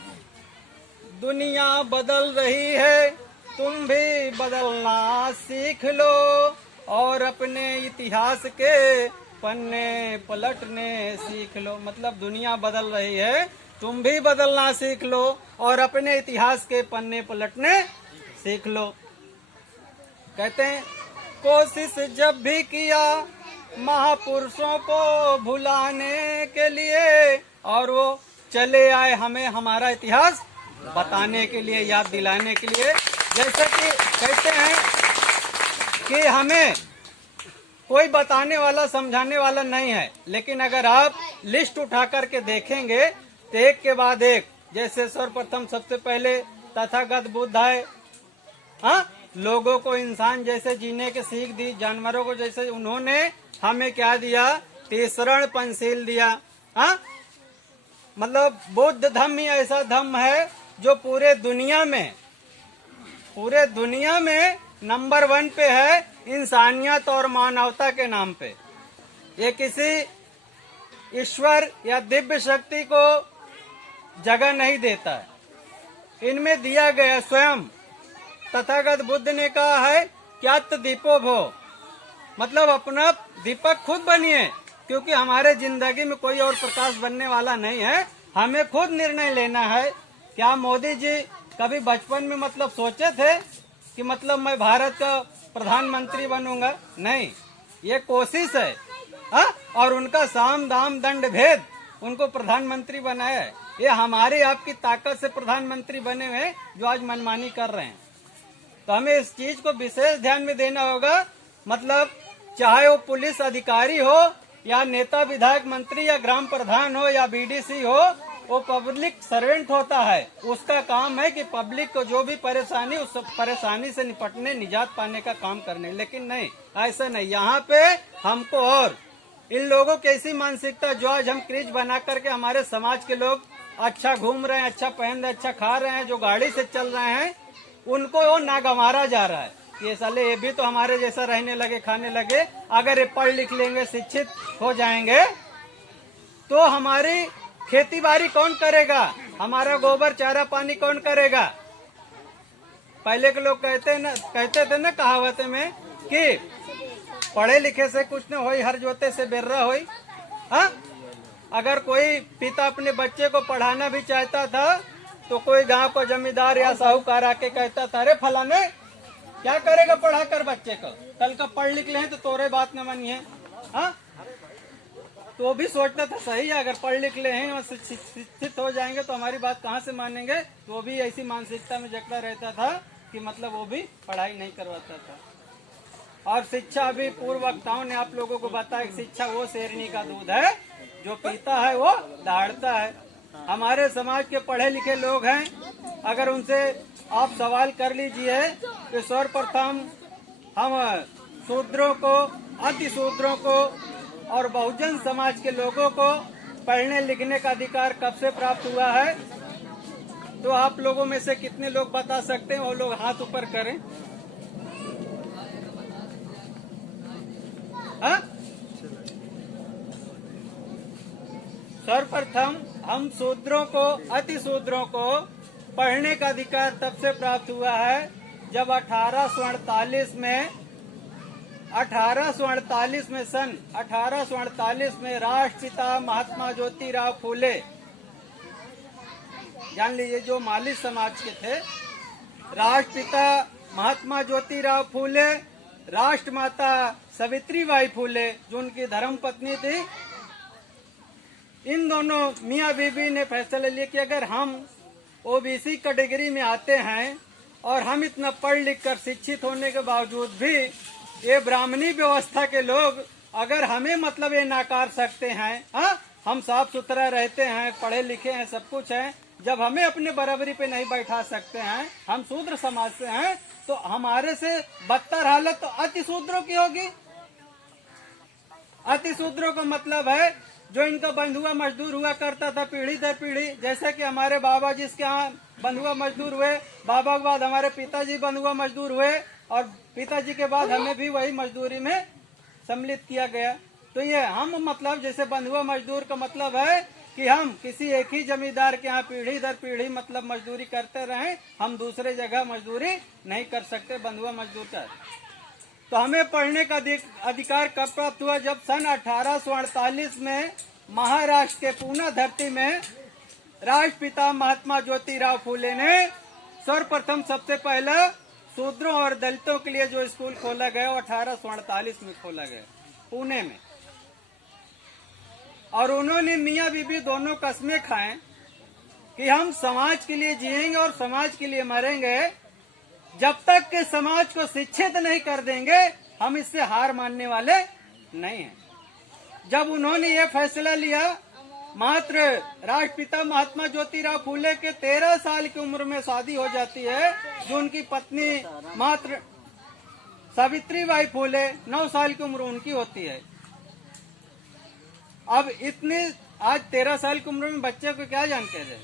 दुनिया बदल रही है, तुम भी बदलना सीख लो और अपने इतिहास के पन्ने पलटने सीख लो। मतलब दुनिया बदल रही है, तुम भी बदलना सीख लो और अपने इतिहास के पन्ने पलटने सीख लो। कहते हैं कोशिश जब भी किया महापुरुषों को भुलाने के लिए, और वो चले आए हमें हमारा इतिहास बताने के लिए, याद दिलाने के लिए। जैसे कि कहते हैं कि हमें कोई बताने वाला, समझाने वाला नहीं है, लेकिन अगर आप लिस्ट उठा करके देखेंगे तो एक के बाद एक, जैसे सर्वप्रथम सबसे पहले तथागत बुद्ध है। हाँ, लोगों को इंसान जैसे जीने की सीख दी, जानवरों को जैसे उन्होंने हमें क्या दिया? तीसरण पंचशील दिया। हाँ, मतलब बुद्ध धम्म ही ऐसा धम्म है जो पूरे दुनिया में नंबर 1 पे है, इंसानियत और मानवता के नाम पे। ये किसी ईश्वर या दिव्य शक्ति को जगह नहीं देता है, इनमें दिया गया स्वयं। तथागत बुद्ध ने कहा है क्या दीपो भो, मतलब अपना दीपक खुद बनिए, क्योंकि हमारे जिंदगी में कोई और प्रकाश बनने वाला नहीं है, हमें खुद निर्णय लेना है। क्या मोदी जी कभी बचपन में मतलब सोचे थे कि मतलब मैं भारत का प्रधानमंत्री बनूंगा? नहीं, ये कोशिश है। हाँ, और उनका साम दाम दंड भेद उनको प्रधानमंत्री बनाया है। ये हमारे आपकी ताकत से प्रधानमंत्री बने हुए हैं जो आज मनमानी कर रहे हैं। तो हमें इस चीज को विशेष ध्यान में देना होगा। मतलब चाहे वो पुलिस अधिकारी हो या नेता, विधायक, मंत्री या ग्राम प्रधान हो या बीडीसी हो, वो पब्लिक सर्वेंट होता है। उसका काम है कि पब्लिक को जो भी परेशानी, उस परेशानी से निपटने, निजात पाने का काम करने। लेकिन नहीं, ऐसा नहीं। यहाँ पे हमको और इन लोगों की ऐसी मानसिकता, जो आज हम क्रिज बना करके हमारे समाज के लोग अच्छा घूम रहे हैं, अच्छा पहन रहे हैं, अच्छा खा रहे हैं, जो गाड़ी से चल रहे हैं, उनको वो नागवारा जा रहा है। ये साले ये भी तो हमारे जैसा रहने लगे, खाने लगे। अगर ये पढ़ लिख लेंगे, शिक्षित हो जाएंगे, तो हमारी खेती बाड़ी कौन करेगा? हमारा गोबर चारा पानी कौन करेगा? पहले के लोग कहते थे ना कहावत में कि पढ़े लिखे से कुछ न होई, हर जोते से बेर्रा होई। हाँ, अगर कोई पिता अपने बच्चे को पढ़ाना भी चाहता था तो कोई गांव को जमींदार या साहूकार आके कहता था, अरे फलाने क्या करेगा पढ़ा कर बच्चे को, कल का पढ़ लिख ले तो तोरे बात न मानिए। हाँ, तो भी सोचता था सही है, अगर पढ़ लिख ले हैं और शिक्षित हो जाएंगे तो हमारी बात कहाँ से मानेंगे। तो वो भी ऐसी मानसिकता में जकड़ा रहता था कि मतलब वो भी पढ़ाई नहीं करवाता था। और शिक्षा, अभी पूर्व वक्ताओं ने आप लोगों को बताया कि शिक्षा वो शेरनी का दूध है, जो पीता है वो दहाड़ता है। हमारे समाज के पढ़े लिखे लोग हैं, अगर उनसे आप सवाल कर लीजिए कि सर्वप्रथम हम शूद्रों को, अति शूद्रों को और बहुजन समाज के लोगों को पढ़ने लिखने का अधिकार कब से प्राप्त हुआ है? तो आप लोगों में से कितने लोग बता सकते हैं? वो लोग हाथ ऊपर करें। हाँ? सर्वप्रथम हम शूद्रों को, अति शूद्रों को पढ़ने का अधिकार तब से प्राप्त हुआ है जब 1848 में सन 1848 में राष्ट्रपिता महात्मा ज्योतिराव फूले, जान लीजिए जो माली समाज के थे, राष्ट्रपिता महात्मा ज्योतिराव फूले, राष्ट्रमाता सावित्रीबाई फूले जो उनकी धर्म पत्नी थी, इन दोनों मियाँ बीबी ने फैसला लिया कि अगर हम ओबीसी कैटेगरी में आते हैं और हम इतना पढ़ लिख कर शिक्षित होने के बावजूद भी ये ब्राह्मणी व्यवस्था के लोग अगर हमें मतलब ये नाकार सकते हैं, हाँ, हम साफ सुथरा रहते हैं, पढ़े लिखे हैं, सब कुछ है, जब हमें अपने बराबरी पे नहीं बैठा सकते हैं, हम शूद्र समाज से हैं, तो हमारे से बदतर हालत तो अति शूद्रों की होगी। अति शूद्रों का मतलब है जो इनका बंधुआ मजदूर हुआ करता था पीढ़ी दर पीढ़ी, जैसे कि हमारे बाबा जी के यहाँ बंधुआ मजदूर हुए, बाबा के बाद हमारे पिताजी बंधुआ मजदूर हुए और पिताजी के बाद हमें भी वही मजदूरी में सम्मिलित किया गया। तो ये हम मतलब जैसे बंधुआ मजदूर का मतलब है कि हम किसी एक ही जमींदार के यहाँ पीढ़ी दर पीढ़ी मतलब मजदूरी करते रहें, हम दूसरे जगह मजदूरी नहीं कर सकते बंधुआ मजदूर का। तो हमें पढ़ने का अधिकार कब प्राप्त हुआ? जब सन 1848 में महाराष्ट्र के पूना धरती में राष्ट्रपिता महात्मा ज्योतिराव फूले ने सर्वप्रथम सबसे पहला शूद्रों और दलितों के लिए जो स्कूल खोला गया वो 1848 में खोला गया पुणे में। और उन्होंने मियाँ बीबी दोनों कसमें खाएं कि हम समाज के लिए जिएंगे और समाज के लिए मरेंगे, जब तक के समाज को शिक्षित नहीं कर देंगे हम इससे हार मानने वाले नहीं हैं। जब उन्होंने ये फैसला लिया, मात्र राष्ट्रपिता महात्मा ज्योतिराव फूले के 13 साल की उम्र में शादी हो जाती है, जो उनकी पत्नी मात्र सावित्रीबाई फूले 9 साल की उम्र उनकी होती है। अब इतनी आज 13 साल की उम्र में बच्चे को क्या जानते थे?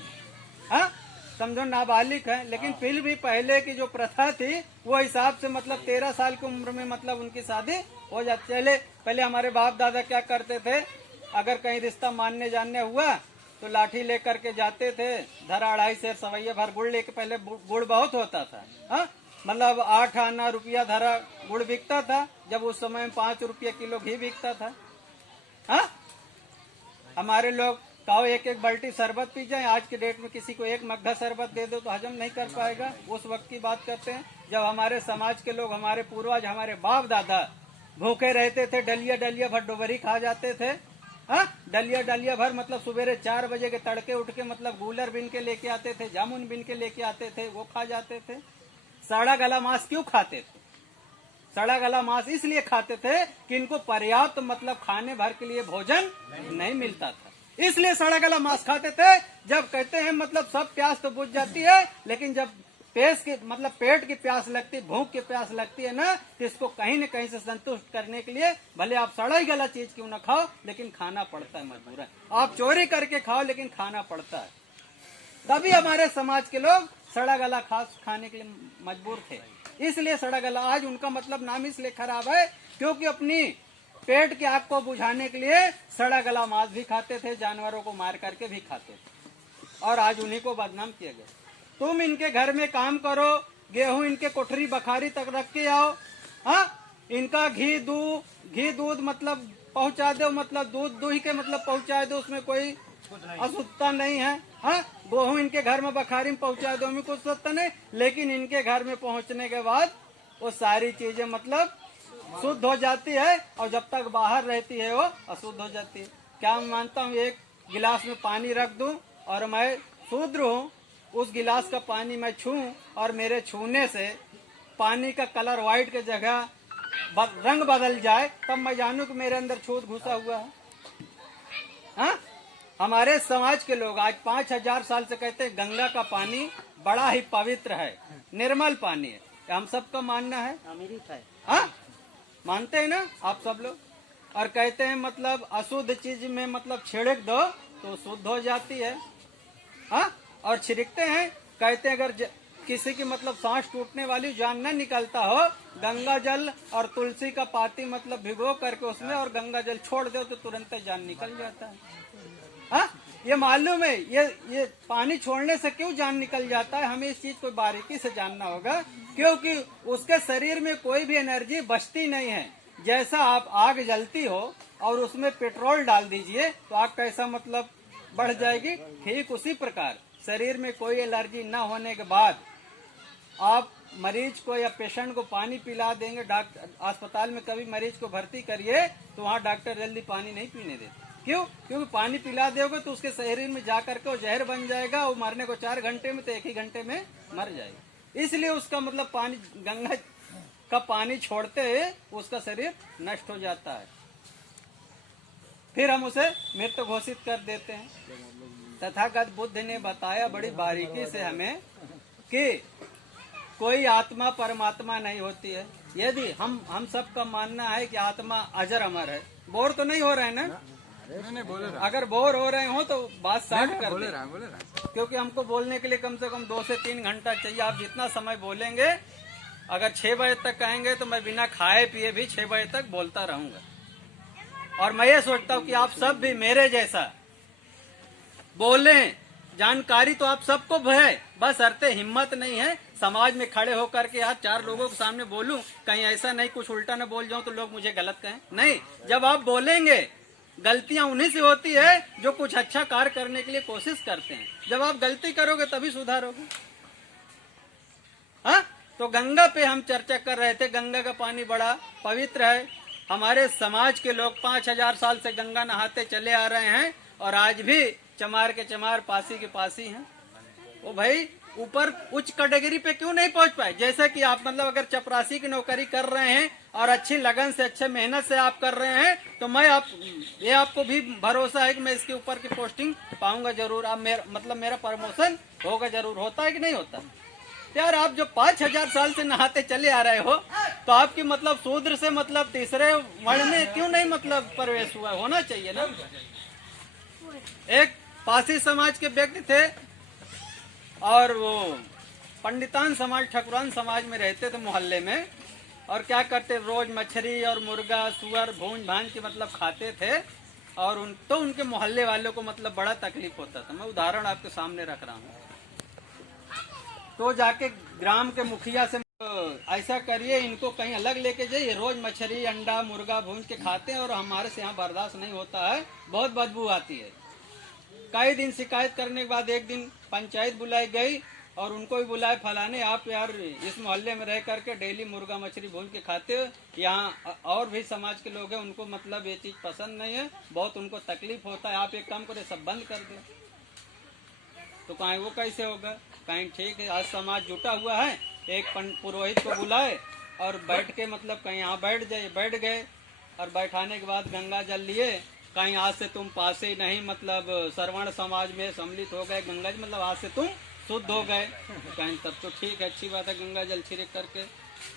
हाँ, समझो नाबालिग है, लेकिन फिर भी पहले की जो प्रथा थी वो हिसाब से मतलब 13 साल की उम्र में मतलब उनकी शादी हो जाती। पहले हमारे बाप दादा क्या करते थे, अगर कहीं रिश्ता मानने जानने हुआ तो लाठी लेकर के जाते थे, धरा 2.5 सेर सवैया भर गुड़ लेके, पहले गुड़ बहुत होता था, हाँ, मतलब 8 आना रुपया धरा गुड़ बिकता था, जब उस समय में 5 रुपया किलो घी बिकता था। हाँ, हमारे लोग कहो एक एक बाल्टी शरबत पी जाए, आज के डेट में किसी को एक मग्घा शरबत दे दो तो हजम नहीं कर पाएगा। उस वक्त की बात करते हैं जब हमारे समाज के लोग, हमारे पूर्वज, हमारे बाप दादा भूखे रहते थे, डलिया डलिया भर डोबरी खा जाते थे। हाँ, डलिया डलिया भर मतलब सुबेरे 4 बजे के तड़के उठ के मतलब गूलर बिन के लेके आते थे, जामुन बिन के लेके आते थे, वो खा जाते थे। सड़ा गला मांस क्यों खाते थे? सड़ा गला मांस इसलिए खाते थे कि इनको पर्याप्त मतलब खाने भर के लिए भोजन नहीं मिलता था, इसलिए सड़ा गला मांस खाते थे। जब कहते हैं मतलब सब प्यास तो बुझ जाती है, लेकिन जब पेट की प्यास लगती, भूख की प्यास लगती है ना, तो इसको कहीं न कहीं से संतुष्ट करने के लिए भले आप सड़ा ही गला चीज क्यों ना खाओ, लेकिन खाना पड़ता है, मजबूर है। आप चोरी करके खाओ लेकिन खाना पड़ता है। तभी हमारे समाज के लोग सड़ा गला खाने के लिए मजबूर थे, इसलिए सड़ा गला। आज उनका मतलब नाम इसलिए खराब है क्योंकि अपनी पेट की आग को बुझाने के लिए सड़ा गला मांस भी खाते थे, जानवरों को मार करके भी खाते थे, और आज उन्हीं को बदनाम किया गया। तुम इनके घर में काम करो, गेहूं इनके कोठरी बखारी तक रख के आओ, हाँ, इनका घी दूध मतलब पहुंचा दो, मतलब दूध दूही के मतलब पहुंचा दो, उसमें कोई अशुद्धता नहीं है। हाँ, गेहूं इनके घर में बखारी में पहुंचा दो, उनमें कोई अशुद्धता नहीं, लेकिन इनके घर में पहुंचने के बाद वो सारी चीजें मतलब शुद्ध हो जाती है, और जब तक बाहर रहती है वो अशुद्ध हो जाती है। क्या मैं मानता हूँ एक गिलास में पानी रख दूं और मैं शूद्र हूँ, उस गिलास का पानी मैं छूं और मेरे छूने से पानी का कलर व्हाइट के जगह रंग बदल जाए, तब मैं जानूं कि मेरे अंदर छूत घुसा हुआ है। हाँ, हमारे समाज के लोग आज 5000 साल से कहते हैं गंगा का पानी बड़ा ही पवित्र है, निर्मल पानी है, हम सबका मानना है, अमृत है। हाँ, मानते हैं ना आप सब लोग, और कहते हैं मतलब अशुद्ध चीज में मतलब छिड़क दो तो शुद्ध हो जाती है। हाँ, और छिड़कते हैं, कहते हैं अगर किसी की मतलब सांस टूटने वाली जान न निकलता हो, गंगा जल और तुलसी का पाती मतलब भिगो करके उसमें और गंगा जल छोड़ दो तो तुरंत जान निकल जाता है। हाँ, ये मालूम है, ये पानी छोड़ने से क्यों जान निकल जाता है, हमें इस चीज को बारीकी से जानना होगा, क्योंकि उसके शरीर में कोई भी एनर्जी बचती नहीं है। जैसा आप आग जलती हो और उसमें पेट्रोल डाल दीजिए तो आग कैसा मतलब बढ़ जाएगी, ठीक उसी प्रकार शरीर में कोई एलर्जी न होने के बाद आप मरीज को या पेशेंट को पानी पिला देंगे। डॉक्टर अस्पताल में कभी मरीज को भर्ती करिए तो वहाँ डॉक्टर जल्दी पानी नहीं पीने देते। क्यों? क्योंकि पानी पिला दोगे तो उसके शरीर में जा करके वो जहर बन जाएगा, वो मरने को 4 घंटे में तो 1 ही घंटे में मर जाएगा। इसलिए उसका मतलब पानी, गंगा का पानी छोड़ते ही उसका शरीर नष्ट हो जाता है, फिर हम उसे मृत घोषित कर देते हैं। तथागत बुद्ध ने बताया बड़ी बारीकी से हमें कि कोई आत्मा परमात्मा नहीं होती है। यदि हम सबका मानना है कि आत्मा अजर अमर है। बोर तो नहीं हो रहे हैं ना? अगर बोर हो रहे हो तो बात साफ कर दे, क्योंकि हमको बोलने के लिए कम से कम 2 से 3 घंटा चाहिए। आप जितना समय बोलेंगे, अगर 6 बजे तक कहेंगे तो मैं बिना खाए पिए भी 6 बजे तक बोलता रहूंगा। और मैं ये सोचता हूँ कि आप सब भी मेरे जैसा बोलें। जानकारी तो आप सबको है, बस अर्थे हिम्मत नहीं है समाज में खड़े होकर के आज 4 लोगों के सामने बोलूं, कहीं ऐसा नहीं कुछ उल्टा न बोल जाऊं तो लोग मुझे गलत कहें। नहीं, जब आप बोलेंगे, गलतियां उन्हीं से होती है जो कुछ अच्छा कार्य करने के लिए कोशिश करते हैं। जब आप गलती करोगे तभी सुधारोगे। हाँ, तो गंगा पे हम चर्चा कर रहे थे। गंगा का पानी बड़ा पवित्र है। हमारे समाज के लोग 5000 साल से गंगा नहाते चले आ रहे हैं और आज भी चमार के चमार, पासी के पासी हैं। वो भाई ऊपर उच्च कैटेगरी पे क्यों नहीं पहुंच पाए? जैसे कि आप मतलब अगर चपरासी की नौकरी कर रहे हैं और अच्छी लगन से, अच्छे मेहनत से आप कर रहे हैं, तो मैं आपको भी भरोसा है कि मैं इसके ऊपर की पोस्टिंग पाऊंगा जरूर। आप मेरा प्रमोशन होगा जरूर। होता है कि नहीं होता? यार, आप जो 5000 साल से नहाते चले आ रहे हो, तो आपकी मतलब शूद्र से मतलब तीसरे वर्ण में क्यों नहीं मतलब प्रवेश हुआ? होना चाहिए ना। एक पासी समाज के व्यक्ति थे और वो पंडितान समाज, ठकुरान समाज में रहते थे मोहल्ले में, और क्या करते, रोज मछली और मुर्गा, सुअर भून भान के मतलब खाते थे। और उनके मोहल्ले वालों को मतलब बड़ा तकलीफ होता था। मैं उदाहरण आपके सामने रख रहा हूँ। तो जाके ग्राम के मुखिया से ऐसा करिए, इनको कहीं अलग लेके जाइए, रोज मछली अंडा मुर्गा भून के खाते हैं और हमारे से यहाँ बर्दाश्त नहीं होता है, बहुत बदबू आती है। कई दिन शिकायत करने के बाद एक दिन पंचायत बुलाई गई और उनको भी बुलाए, फलाने आप यार इस मोहल्ले में रह करके डेली मुर्गा मछली भून के खाते हो, यहाँ और भी समाज के लोग हैं, उनको मतलब ये चीज पसंद नहीं है, बहुत उनको तकलीफ होता है, आप एक काम करें सब बंद कर दो। तो कहीं वो कैसे होगा? कहीं ठीक है, आज समाज जुटा हुआ है, एक पुरोहित को बुलाए और बैठ के मतलब कहीं यहाँ बैठ गए और बैठाने के बाद गंगा जल लिए। कहीं आज से तुम पासे नहीं मतलब श्रवण समाज में सम्मिलित हो गए, गंगा जल मतलब आज से तुम शुद्ध हो गए। कहीं तब तो ठीक है, अच्छी बात है, गंगा जल छिड़क करके।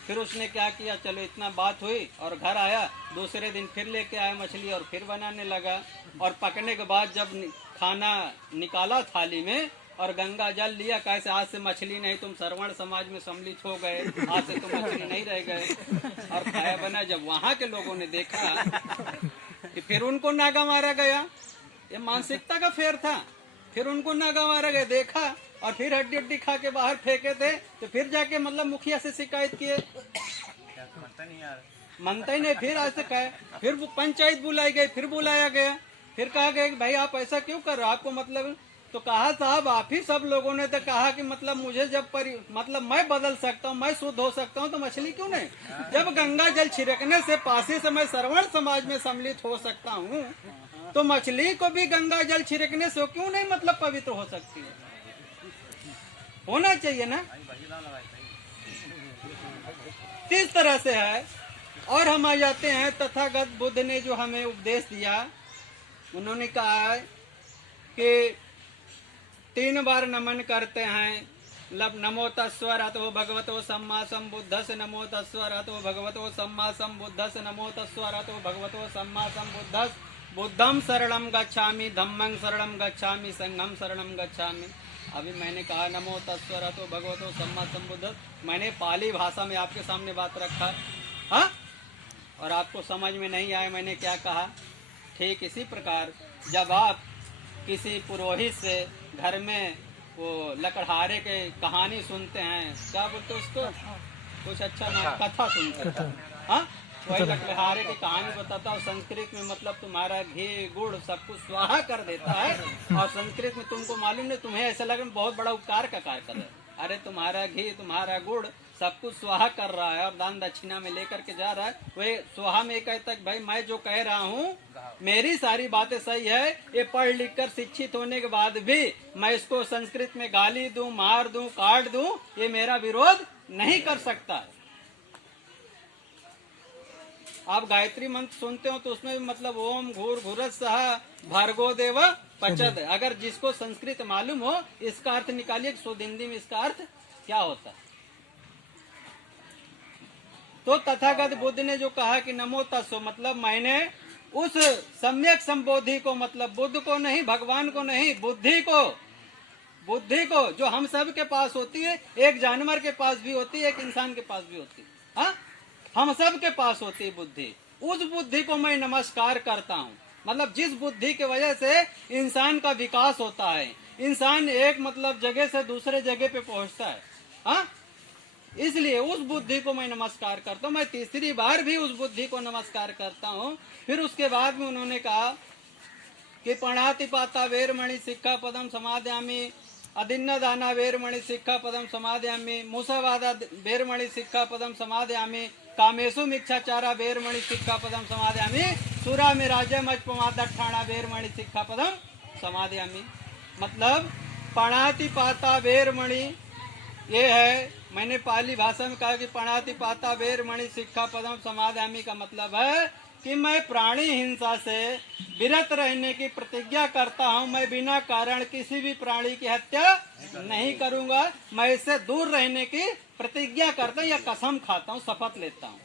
फिर उसने क्या किया, चलो इतना बात हुई और घर आया, दूसरे दिन फिर लेके आया मछली और फिर बनाने लगा। और पकने के बाद जब खाना निकाला थाली में और गंगा जल लिया, कैसे आज से मछली नहीं, तुम श्रवण समाज में सम्मिलित हो गए, आज से तुम मछली नहीं रह गए और खाया बना। जब वहां के लोगों ने देखा कि फिर उनको नागा मारा गया, ये मानसिकता का फेर था। फिर उनको नागा मारा गया, देखा और फिर हड्डी हड्डी खा के बाहर फेंके थे। तो फिर जाके मतलब मुखिया से शिकायत किए, मनता ही नहीं। फिर आज से कहे, फिर पंचायत बुलाई गई, फिर बुलाया गया, फिर कहा गया कि भाई आप ऐसा क्यों कर रहे हो, आपको मतलब। तो कहा साहब आप ही सब लोगों ने तो कहा कि मतलब मुझे जब मतलब मैं बदल सकता हूँ, मैं शुद्ध हो सकता हूँ, तो मछली क्यों नहीं? जब गंगा जल छिड़कने से पासी से मैं श्रवण समाज में सम्मिलित हो सकता हूँ, तो मछली को भी गंगा जल छिड़कने से क्यों नहीं मतलब पवित्र हो सकती है? होना चाहिए ना। इस तरह से है। और हम आ जाते हैं तथागत बुद्ध ने जो हमें उपदेश दिया, उन्होंने कहा है कि 3 बार नमन करते हैं। नमो तस्वरतो भगवतो सम्मा संबुद्धस्य, नमो तस्वरतो भगवतो सम्मा संबुद्धस्य, नमो तस्वरतो भगवतो सम्मा संबुद्धस्य। बुद्धम शरणम गच्छामि, धम्मं शरणम गच्छामि, संघम शरणम गच्छामि। अभी मैंने कहा नमो तस्वरतो भगवतो सम्मा संबुद्ध, मैंने पाली भाषा में आपके सामने बात रखा, हाँ, और आपको समझ में नहीं आया मैंने क्या कहा। ठीक इसी प्रकार जब आप किसी पुरोहित से घर में वो लकड़हारे के कहानी सुनते हैं, क्या बोलते हैं उसको, कुछ अच्छा ना, कथा सुनते हैं, हाँ, वही लकड़हारे की कहानी बताता हूँ। संस्कृत में मतलब तुम्हारा घी गुड़ सब कुछ स्वाहा कर देता है, और संस्कृत में तुमको मालूम नहीं, तुम्हें ऐसा लगे बहुत बड़ा उपकार का कार्य कर रहा है। अरे तुम्हारा घी तुम्हारा गुड़ सब कुछ स्वाहा कर रहा है और दान दक्षिणा में लेकर के जा रहा है। वही स्वाहा में कहता है भाई मैं जो कह रहा हूँ मेरी सारी बातें सही है, ये पढ़ लिख कर शिक्षित होने के बाद भी मैं इसको संस्कृत में गाली दूं, मार दूं, काट दूं, ये मेरा विरोध नहीं कर सकता। आप गायत्री मंत्र सुनते हो तो उसमें भी मतलब ओम घूर घुरत सह भार्गो देव पचद, अगर जिसको संस्कृत मालूम हो इसका अर्थ निकालिए, शुद्ध हिंदी में इसका अर्थ क्या होता है। तो तथागत बुद्ध ने जो कहा कि नमो तस्सो, मतलब मैंने उस सम्यक संबोधि को, मतलब बुद्ध को नहीं, भगवान को नहीं, बुद्धि को जो हम सब के पास होती है, एक जानवर के पास भी होती है, एक इंसान के पास भी होती है, हाँ, हम सब के पास होती है बुद्धि, उस बुद्धि को मैं नमस्कार करता हूँ। मतलब जिस बुद्धि की वजह से इंसान का विकास होता है, इंसान एक मतलब जगह से दूसरे जगह पे पहुंचता है, हाँ, इसलिए उस बुद्धि को मैं नमस्कार करता हूँ। मैं तीसरी बार भी उस बुद्धि को नमस्कार करता हूँ। फिर उसके बाद में उन्होंने कहा कि पणाति पाता वेरमणि शिक्षा पदम समादयामि, अदिन्न दाना वेरमणि शिक्षा पदम समादयामि, मूसावादा वेरमणि शिक्षा पदम समादयामि, कामेशु मिच्छाचारा वेरमणि शिक्षा पदम समादयामि, सूरा में राज्य मजपमादठाणा वेरमणि शिक्षा पदम समादयामि। मतलब पणाति पाता वेरमणि ये है, मैंने पाली भाषा में कहा कि पणाति पाता वेरमणि शिक्षा पदम समादयामि का मतलब है कि मैं प्राणी हिंसा से विरत रहने की प्रतिज्ञा करता हूँ। मैं बिना कारण किसी भी प्राणी की हत्या नहीं करूंगा, मैं इससे दूर रहने की प्रतिज्ञा करता हूँ या कसम खाता हूँ, शपथ लेता हूँ।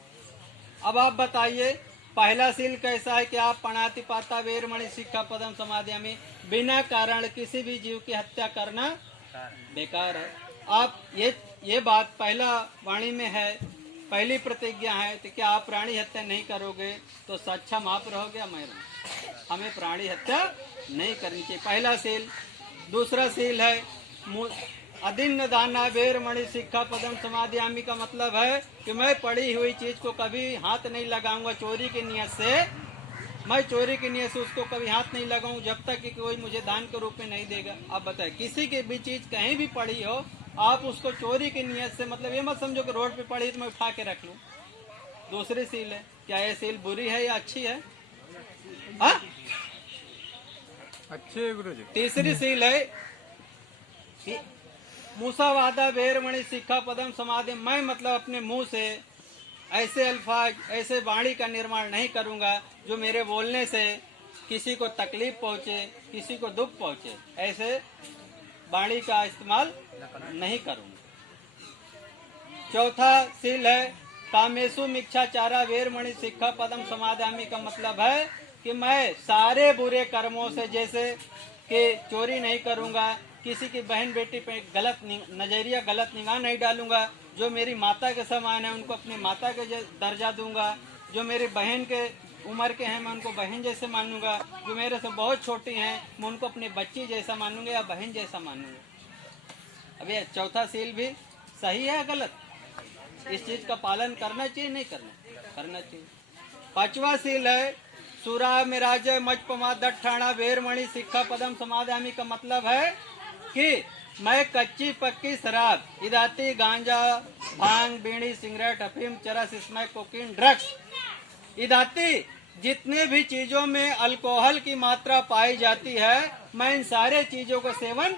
अब आप बताइए पहला सील कैसा है कि आप पणाति पाता वेरमणि शिक्षा पदम समादयामि, बिना कारण किसी भी जीव की हत्या करना बेकार है। आप ये बात पहला वाणी में है, पहली प्रतिज्ञा है तो क्या आप प्राणी हत्या नहीं करोगे, तो सक्षम आप रहोगे या मैं रहूं, हमें प्राणी हत्या नहीं करनी चाहिए, पहला सील। दूसरा सील है अदिन्न दाना वेरमणि शिक्षा पदम समादयामि का मतलब है कि मैं पड़ी हुई चीज को कभी हाथ नहीं लगाऊंगा चोरी की नियत से, मैं चोरी की नियत से उसको कभी हाथ नहीं लगाऊं जब तक कि कोई मुझे दान के रूप में नहीं देगा। अब बताए किसी की भी चीज कहीं भी पड़ी हो, आप उसको चोरी की नियत से, मतलब ये मत समझो कि रोड पे पड़ी तो मैं उठा के रख लूं। दूसरी सील है, क्या ये सील बुरी है या अच्छी है? हाँ, अच्छी है गुरुजी। तीसरी सील है मूसावादा वेरमणि शिक्षा पदम समाधि, मैं मतलब अपने मुंह से ऐसे अल्फाज, ऐसे वाणी का निर्माण नहीं करूंगा जो मेरे बोलने से किसी को तकलीफ पहुंचे, किसी को दुख पहुंचे, ऐसे वाणी का इस्तेमाल नहीं करूंगा। चौथा सील है कामेशु मिच्छाचारा वेरमणि शिक्षा पदम समादयामि का मतलब है कि मैं सारे बुरे कर्मों से, जैसे कि चोरी नहीं करूंगा, किसी की बहन बेटी पे गलत नजरिया, गलत निगाह नहीं डालूंगा, जो मेरी माता के समान है उनको अपनी माता के दर्जा दूंगा, जो मेरी बहन के उम्र के हैं मैं उनको बहन जैसे मानूंगा, जो मेरे से बहुत छोटी हैं मैं उनको अपनी बच्ची जैसा मानूंगा या बहन जैसा मानूंगा। अब ये चौथा सील भी सही है या गलत? इस चीज का पालन करना चाहिए नहीं करना चाहिए। पांचवा सील है सूरा में राज्य मजपमा दठाणा वेरमणि शिक्षा पदम समादयामि का मतलब है कि मैं कच्ची पक्की शराब, इदाती, गांजा, भांग, बीड़ी, सिगरेट, अफीम, चरस, स्मैक, कोकीन, ड्रग्स, इदाती जितने भी चीजों में अल्कोहल की मात्रा पाई जाती है, मैं इन सारे चीजों का सेवन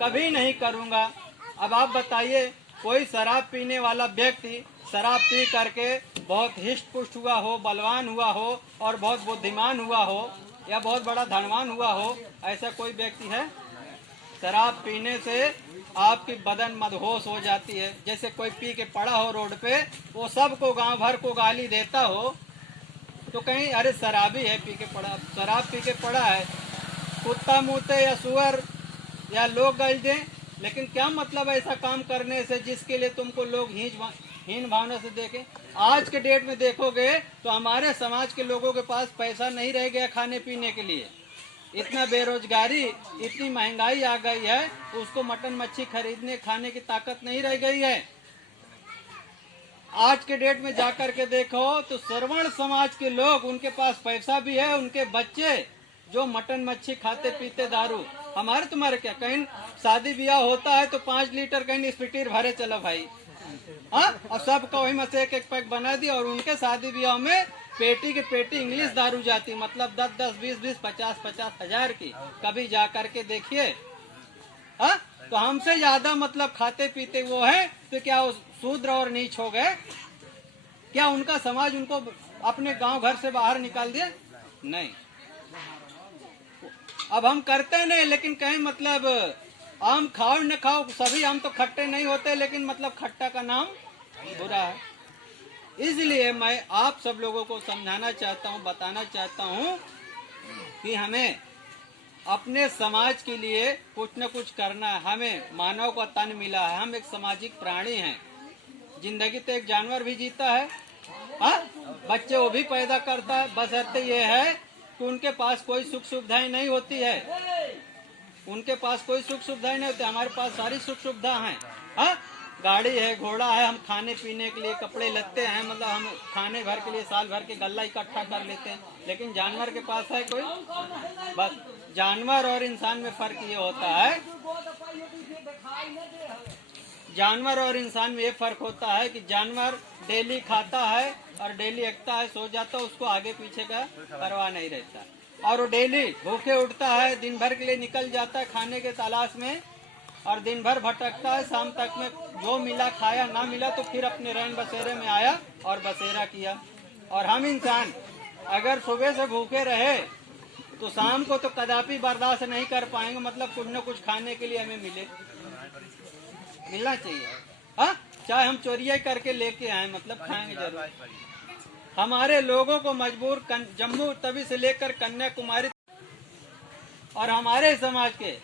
कभी नहीं करूंगा। अब आप बताइए कोई शराब पीने वाला व्यक्ति शराब पी करके बहुत हिष्ट पुष्ट हुआ हो, बलवान हुआ हो और बहुत बुद्धिमान हुआ हो या बहुत बड़ा धनवान हुआ हो, ऐसा कोई व्यक्ति है? शराब पीने से आपकी बदन मदहोश हो जाती है, जैसे कोई पी के पड़ा हो रोड पे, वो सबको गांव भर को गाली देता हो, तो कहीं अरे शराबी है, पी के पड़ा, शराब पी के पड़ा है, कुत्ता मुँहते या सुअर या लोग गल दें, लेकिन क्या मतलब ऐसा काम करने से जिसके लिए तुमको लोग हीन भावना से देखें। आज के डेट में देखोगे तो हमारे समाज के लोगों के पास पैसा नहीं रह गया खाने पीने के लिए। इतना बेरोजगारी, इतनी महंगाई आ गई है, उसको मटन मच्छी खरीदने खाने की ताकत नहीं रह गई है। आज के डेट में जाकर के देखो तो श्रवण समाज के लोग, उनके पास पैसा भी है, उनके बच्चे जो मटन मच्छी खाते पीते दारू। हमारे तुम्हारे क्या, कहीं शादी ब्याह होता है तो 5 लीटर कहीं स्पीटर भरे चलो भाई, हाँ, और सबका वही में से एक पैक बना दिया। और उनके शादी ब्याह में पेटी के पेटी इंग्लिश दारू जाती, मतलब 10-10, 20-20, 50-50 हजार की। कभी जा करके देखिए, हाँ, तो हमसे ज्यादा मतलब खाते पीते वो है, तो क्या वो शूद्र और नीच हो गए? क्या उनका समाज उनको अपने गांव घर से बाहर निकाल दिया? नहीं। अब हम करते नहीं, लेकिन कहीं मतलब आम खाओ न खाओ, सभी आम तो खट्टे नहीं होते, लेकिन मतलब खट्टा का नाम बुरा है। इसलिए मैं आप सब लोगों को समझाना चाहता हूँ, बताना चाहता हूँ कि हमें अपने समाज के लिए कुछ न कुछ करना है। हमें मानव का तन मिला है, हम एक सामाजिक प्राणी हैं। जिंदगी तो एक जानवर भी जीता है, हाँ, बच्चे वो भी पैदा करता है, बशर्ते ये है कि उनके पास कोई सुख सुविधाएं नहीं होती है। उनके पास कोई सुख सुविधाएं नहीं होती, हमारे पास सारी सुख सुविधा है, हाँ, गाड़ी है, घोड़ा है, हम खाने पीने के लिए कपड़े लेते हैं, मतलब हम खाने भर के लिए साल भर के गल्ला इकट्ठा कर लेते हैं। लेकिन जानवर के पास है कोई? बस जानवर और इंसान में फर्क ये होता है, जानवर और इंसान में ये फर्क होता है कि जानवर डेली खाता है और डेली एकता है, सो जाता है, उसको आगे पीछे का परवाह नहीं रहता। और वो डेली भूखे उठता है, दिन भर के लिए निकल जाता है खाने के तलाश में, और दिन भर भटकता है, शाम तक में जो मिला खाया, ना मिला तो फिर अपने रैन बसेरे में आया और बसेरा किया। और हम इंसान अगर सुबह से भूखे रहे तो शाम को तो कदापि बर्दाश्त नहीं कर पाएंगे, मतलब कुछ न कुछ खाने के लिए हमें मिलना चाहिए, हाँ, चाहे हम चोरिया करके लेके आए, मतलब खाएंगे जरूर। हमारे लोगों को मजबूर जम्मू तवी से लेकर कन्याकुमारी और हमारे समाज के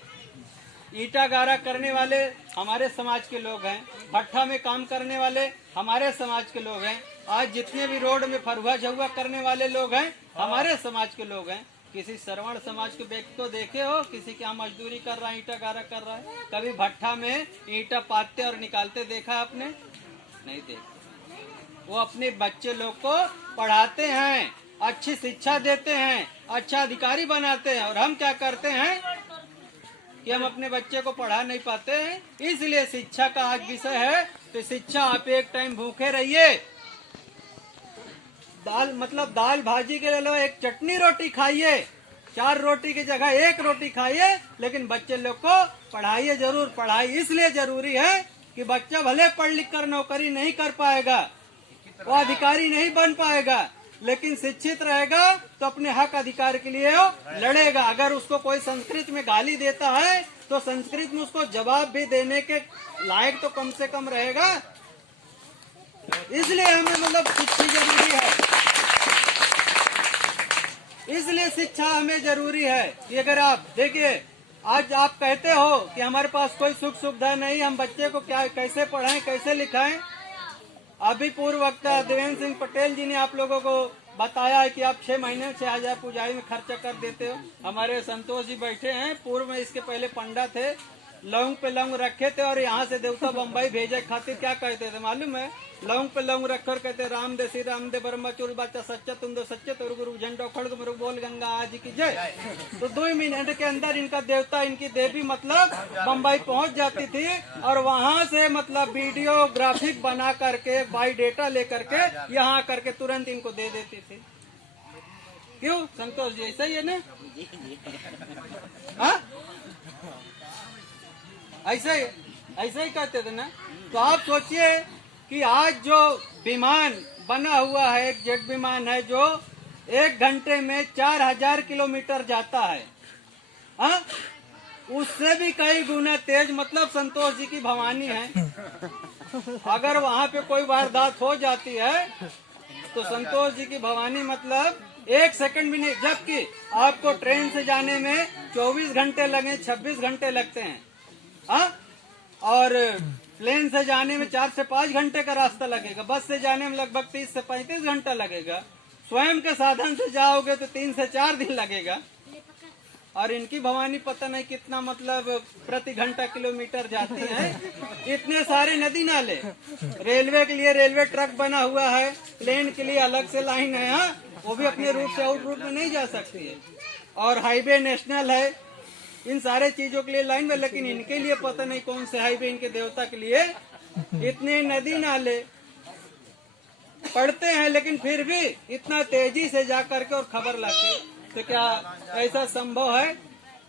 ईटा गारा करने वाले हमारे समाज के लोग हैं, भट्ठा में काम करने वाले हमारे समाज के लोग हैं, आज जितने भी रोड में फरुआ झुआ करने वाले लोग हैं हमारे समाज के लोग हैं। किसी श्रवण समाज के व्यक्ति को देखे हो किसी के यहाँ मजदूरी कर रहा है, ईटा गारा कर रहा है? कभी भट्ठा में ईटा पाते और निकालते देखा आपने? नहीं देखा। वो अपने बच्चे लोग को पढ़ाते हैं, अच्छी शिक्षा देते हैं, अच्छा अधिकारी बनाते हैं, और हम क्या करते हैं कि हम अपने बच्चे को पढ़ा नहीं पाते हैं। इसलिए शिक्षा का आज विषय है, तो शिक्षा आप एक टाइम भूखे रहिए, दाल भाजी के लिए एक चटनी रोटी खाइए, 4 रोटी की जगह 1 रोटी खाइए, लेकिन बच्चे लोग को पढ़ाइए जरूर। पढ़ाई इसलिए जरूरी है कि बच्चा भले पढ़ लिख कर नौकरी नहीं कर पाएगा, वो अधिकारी नहीं बन पाएगा, लेकिन शिक्षित रहेगा तो अपने हक अधिकार के लिए लड़ेगा। अगर उसको कोई संस्कृत में गाली देता है तो संस्कृत में उसको जवाब भी देने के लायक तो कम से कम रहेगा। इसलिए हमें मतलब शिक्षा जरूरी है, इसलिए शिक्षा हमें जरूरी है कि अगर आप देखिए, आज आप कहते हो कि हमारे पास कोई सुख सुविधा नहीं, हम बच्चे को क्या कैसे पढ़ाएं, कैसे लिखाएं। अभी पूर्व वक्ता देवेंद्र सिंह पटेल जी ने आप लोगों को बताया है कि आप 6 महीने में 6,000 पुजारी में खर्चा कर देते हो। हमारे संतोष जी बैठे हैं, पूर्व में इसके पहले पंडा थे, लौंग पे लौंग रखे थे, और यहाँ से देवता बम्बई भेजे खातिर क्या कहते थे मालूम है? लौंग पे लौंग रखकर कहते राम दे श्री राम दे ब्रह्मा चोर बच्चा सच्चा तुम दो सच्चे तो गुरु झंडो खड़ गुरु बोल गंगा आज की जय। तो 2 मिनट के अंदर इनका देवता, इनकी देवी मतलब बम्बई पहुंच जाती थी, और वहां से मतलब वीडियो ग्राफिक बना करके बाई डेटा लेकर के यहाँ करके तुरंत इनको दे देती थी। क्यों संतोष जी, ऐसा ही है ना? हाँ, ऐसे ही कहते थे ना। तो आप सोचिए कि आज जो विमान बना हुआ है, एक जेट विमान है जो 1 घंटे में 4000 किलोमीटर जाता है, हाँ, उससे भी कई गुना तेज, मतलब संतोष जी की भवानी है। अगर वहाँ पे कोई वारदात हो जाती है तो संतोष जी की भवानी मतलब 1 सेकंड भी नहीं, जबकि आपको ट्रेन से जाने में 24 घंटे लगे, 26 घंटे लगते हैं, हाँ, और प्लेन से जाने में 4 से 5 घंटे का रास्ता लगेगा, बस से जाने में लगभग 30 से 35 घंटा लगेगा, स्वयं के साधन से जाओगे तो 3 से 4 दिन लगेगा। और इनकी भवानी पता नहीं कितना मतलब प्रति घंटा किलोमीटर जाती है। इतने सारे नदी नाले, रेलवे के लिए रेलवे ट्रैक बना हुआ है, प्लेन के लिए अलग से लाइन है, हाँ, वो भी अपने रूट से आउट रूट में नहीं जा सकती है, और हाईवे नेशनल है, इन सारे चीजों के लिए लाइन में, लेकिन इनके लिए पता नहीं कौन से हाईवे इनके देवता के लिए इतने नदी नाले पड़ते हैं, लेकिन फिर भी इतना तेजी से जा करके और खबर लाके, तो क्या ऐसा संभव है?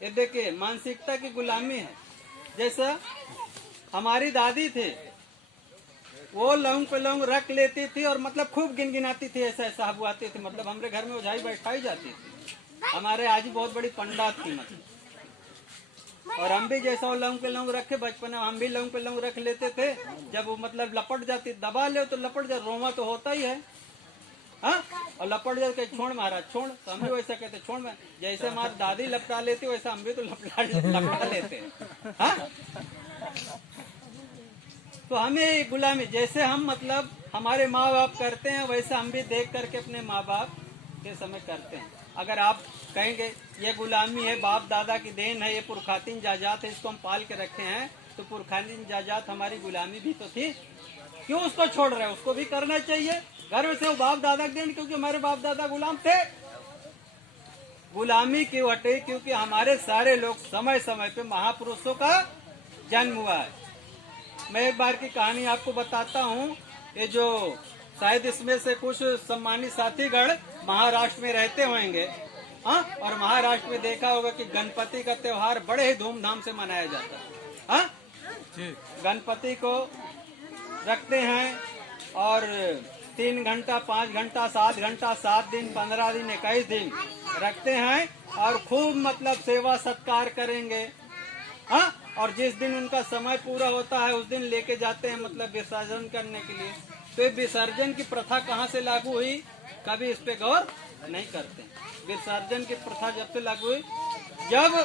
ये देखिए मानसिकता की गुलामी है। जैसा हमारी दादी थी, वो लौंग पे लौंग रख लेती थी और मतलब खूब गिनगिनाती थी, ऐसा ऐसा बुआती थी, मतलब हमारे घर में ओझाई बैठाई जाती थी, हमारे आजी बहुत बड़ी पंडात थी मतलब, और हम भी जैसा वो लौंग पे लौंग रखे बचपन में हम भी लौंग पे लौंग रख लेते थे। जब वो मतलब लपट जाती, दबा ले तो लपट जा, रोमा तो होता ही है, हाँ, और लपट जाते छोड़ महाराज छोड़, तो हम भी वैसा कहते छोड़ में, जैसे हमारी दादी लपटा लेती वैसा हम भी तो लपटा लेते, हाँ। तो हमें गुलामी, जैसे हम मतलब हमारे माँ बाप करते हैं वैसे हम भी देख करके अपने माँ बाप के समय करते हैं। अगर आप कहेंगे ये गुलामी है, बाप दादा की देन है, ये पुरखातीन जाजात है, इसको हम पाल के रखे हैं, तो पुरखातीन जाजात हमारी गुलामी भी तो थी, क्यों उसको छोड़ रहे हैं? उसको भी करना चाहिए। गर्व से वो बाप दादा के देन, क्योंकि हमारे बाप दादा गुलाम थे। गुलामी क्यों हटे? क्योंकि हमारे सारे लोग समय समय पे महापुरुषों का जन्म हुआ है। मैं एक बार की कहानी आपको बताता हूँ। ये जो शायद इसमें से कुछ सम्मानित साथीगण महाराष्ट्र में रहते होंगे, हाँ, और महाराष्ट्र में देखा होगा कि गणपति का त्योहार बड़े ही धूमधाम से मनाया जाता है, हाँ। गणपति को रखते हैं और 3 घंटा, 5 घंटा, 7 घंटा, 7 दिन, 15 दिन, 21 दिन रखते हैं और खूब मतलब सेवा सत्कार करेंगे, हाँ। और जिस दिन उनका समय पूरा होता है उस दिन लेके जाते हैं मतलब विसर्जन करने के लिए। तो ये विसर्जन की प्रथा कहाँ से लागू हुई, कभी इस पे गौर नहीं करते। विसर्जन की प्रथा जब से लागू हुई, जब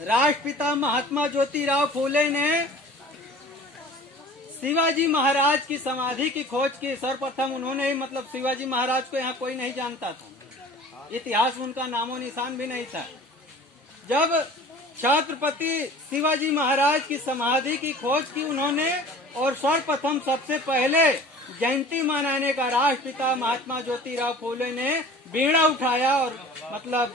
राष्ट्रपिता महात्मा ज्योतिराव फूले ने शिवाजी महाराज की समाधि की खोज की। सर्वप्रथम उन्होंने ही, मतलब शिवाजी महाराज को यहाँ कोई नहीं जानता था, इतिहास में उनका नामो निशान भी नहीं था। जब छत्रपति शिवाजी महाराज की समाधि की खोज की उन्होंने, और सर्वप्रथम सबसे पहले जयंती मनाने का राष्ट्रपिता महात्मा ज्योतिराव फूले ने बीड़ा उठाया। और मतलब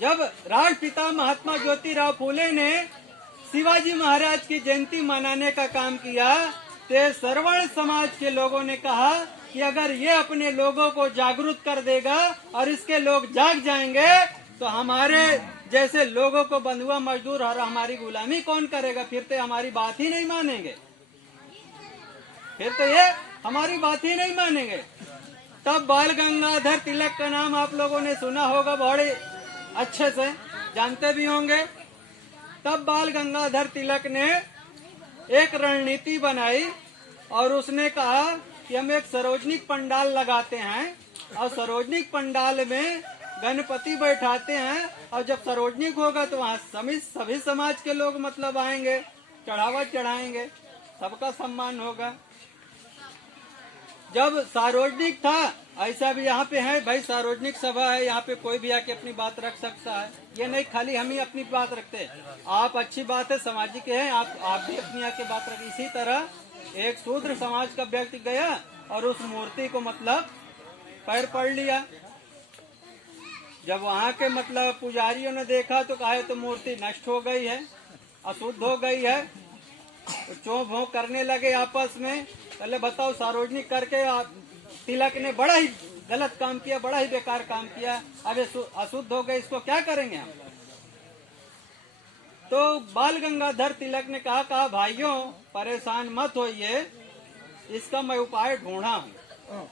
जब राष्ट्रपिता महात्मा ज्योतिराव फूले ने शिवाजी महाराज की जयंती मनाने का काम किया, तो सर्वण समाज के लोगों ने कहा कि अगर ये अपने लोगों को जागरूक कर देगा और इसके लोग जाग जाएंगे तो हमारे जैसे लोगों को बंधुआ मजदूर और हमारी गुलामी कौन करेगा? फिर तो हमारी बात ही नहीं मानेंगे, फिर तो ये हमारी बात ही नहीं मानेंगे। तब बाल गंगाधर तिलक का नाम आप लोगों ने सुना होगा, बड़े अच्छे से जानते भी होंगे। तब बाल गंगाधर तिलक ने एक रणनीति बनाई और उसने कहा कि हम एक सार्वजनिक पंडाल लगाते हैं और सार्वजनिक पंडाल में गणपति बैठाते हैं, और जब सार्वजनिक होगा तो वहाँ सभी समाज के लोग मतलब आएंगे, चढ़ावा चढ़ाएंगे, सबका सम्मान होगा। जब सार्वजनिक था, ऐसा भी यहाँ पे है भाई, सार्वजनिक सभा है, यहाँ पे कोई भी आके अपनी बात रख सकता है, ये नहीं खाली हम ही अपनी बात रखते हैं। आप अच्छी बात है, सामाजिक है, आप भी अपनी आके बात रख। इसी तरह एक शूद्र समाज का व्यक्ति गया और उस मूर्ति को मतलब पैर पड़ लिया। जब वहाँ के मतलब पुजारियों ने देखा तो कहा तो मूर्ति नष्ट हो गई है, अशुद्ध हो गई है। तो चों भों करने लगे आपस में, पहले बताओ सार्वजनिक करके तिलक ने बड़ा ही गलत काम किया, बड़ा ही बेकार काम किया, अब अशुद्ध हो गए, इसको क्या करेंगे हम? तो बाल गंगाधर तिलक ने कहा भाइयों परेशान मत होइए, इसका मैं उपाय ढूंढा हूँ।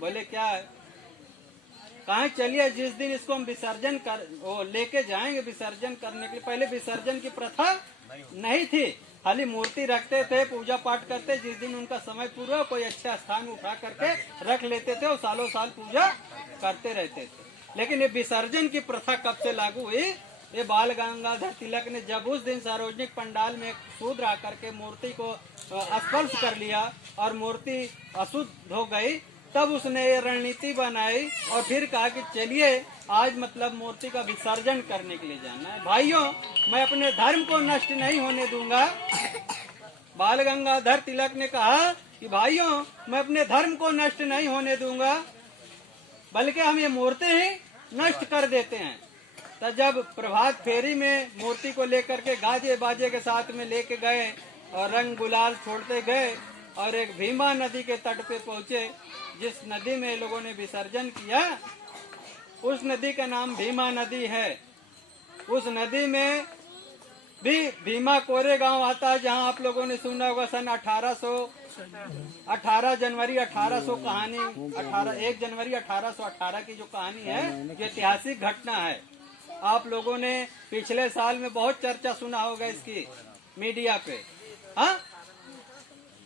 बोले क्या है? कहा चलिए जिस दिन इसको हम विसर्जन कर वो लेके जाएंगे विसर्जन करने के लिए, पहले विसर्जन की प्रथा नहीं थी, खाली मूर्ति रखते थे, पूजा पाठ करते, जिस दिन उनका समय पूरा कोई अच्छा स्थान उठा करके रख लेते थे और सालों साल पूजा करते रहते थे। लेकिन ये विसर्जन की प्रथा कब से लागू हुई? ये बाल गंगाधर तिलक ने जब उस दिन सार्वजनिक पंडाल में शूद्र आकर के मूर्ति को स्पर्श कर लिया और मूर्ति अशुद्ध हो गई, तब उसने ये रणनीति बनाई और फिर कहा कि चलिए आज मतलब मूर्ति का विसर्जन करने के लिए जाना है। भाइयों, मैं अपने धर्म को नष्ट नहीं होने दूंगा। बाल गंगाधर तिलक ने कहा कि भाइयों, मैं अपने धर्म को नष्ट नहीं होने दूंगा, बल्कि हम ये मूर्ति ही नष्ट कर देते हैं। तो जब प्रभात फेरी में मूर्ति को लेकर के गाजे बाजे के साथ में लेके गए और रंग गुलाल छोड़ते गए और एक भीमा नदी के तट पे पहुंचे, जिस नदी में लोगों ने विसर्जन किया, उस नदी का नाम भीमा नदी है। उस नदी में भी भीमा कोरेगांव आता है, जहां आप लोगों ने सुना होगा सन 18 जनवरी 1800 कहानी, 1 जनवरी 1818 की जो कहानी है, ये ऐतिहासिक घटना है। आप लोगों ने पिछले साल में बहुत चर्चा सुना होगा इसकी मीडिया पे। हाँ,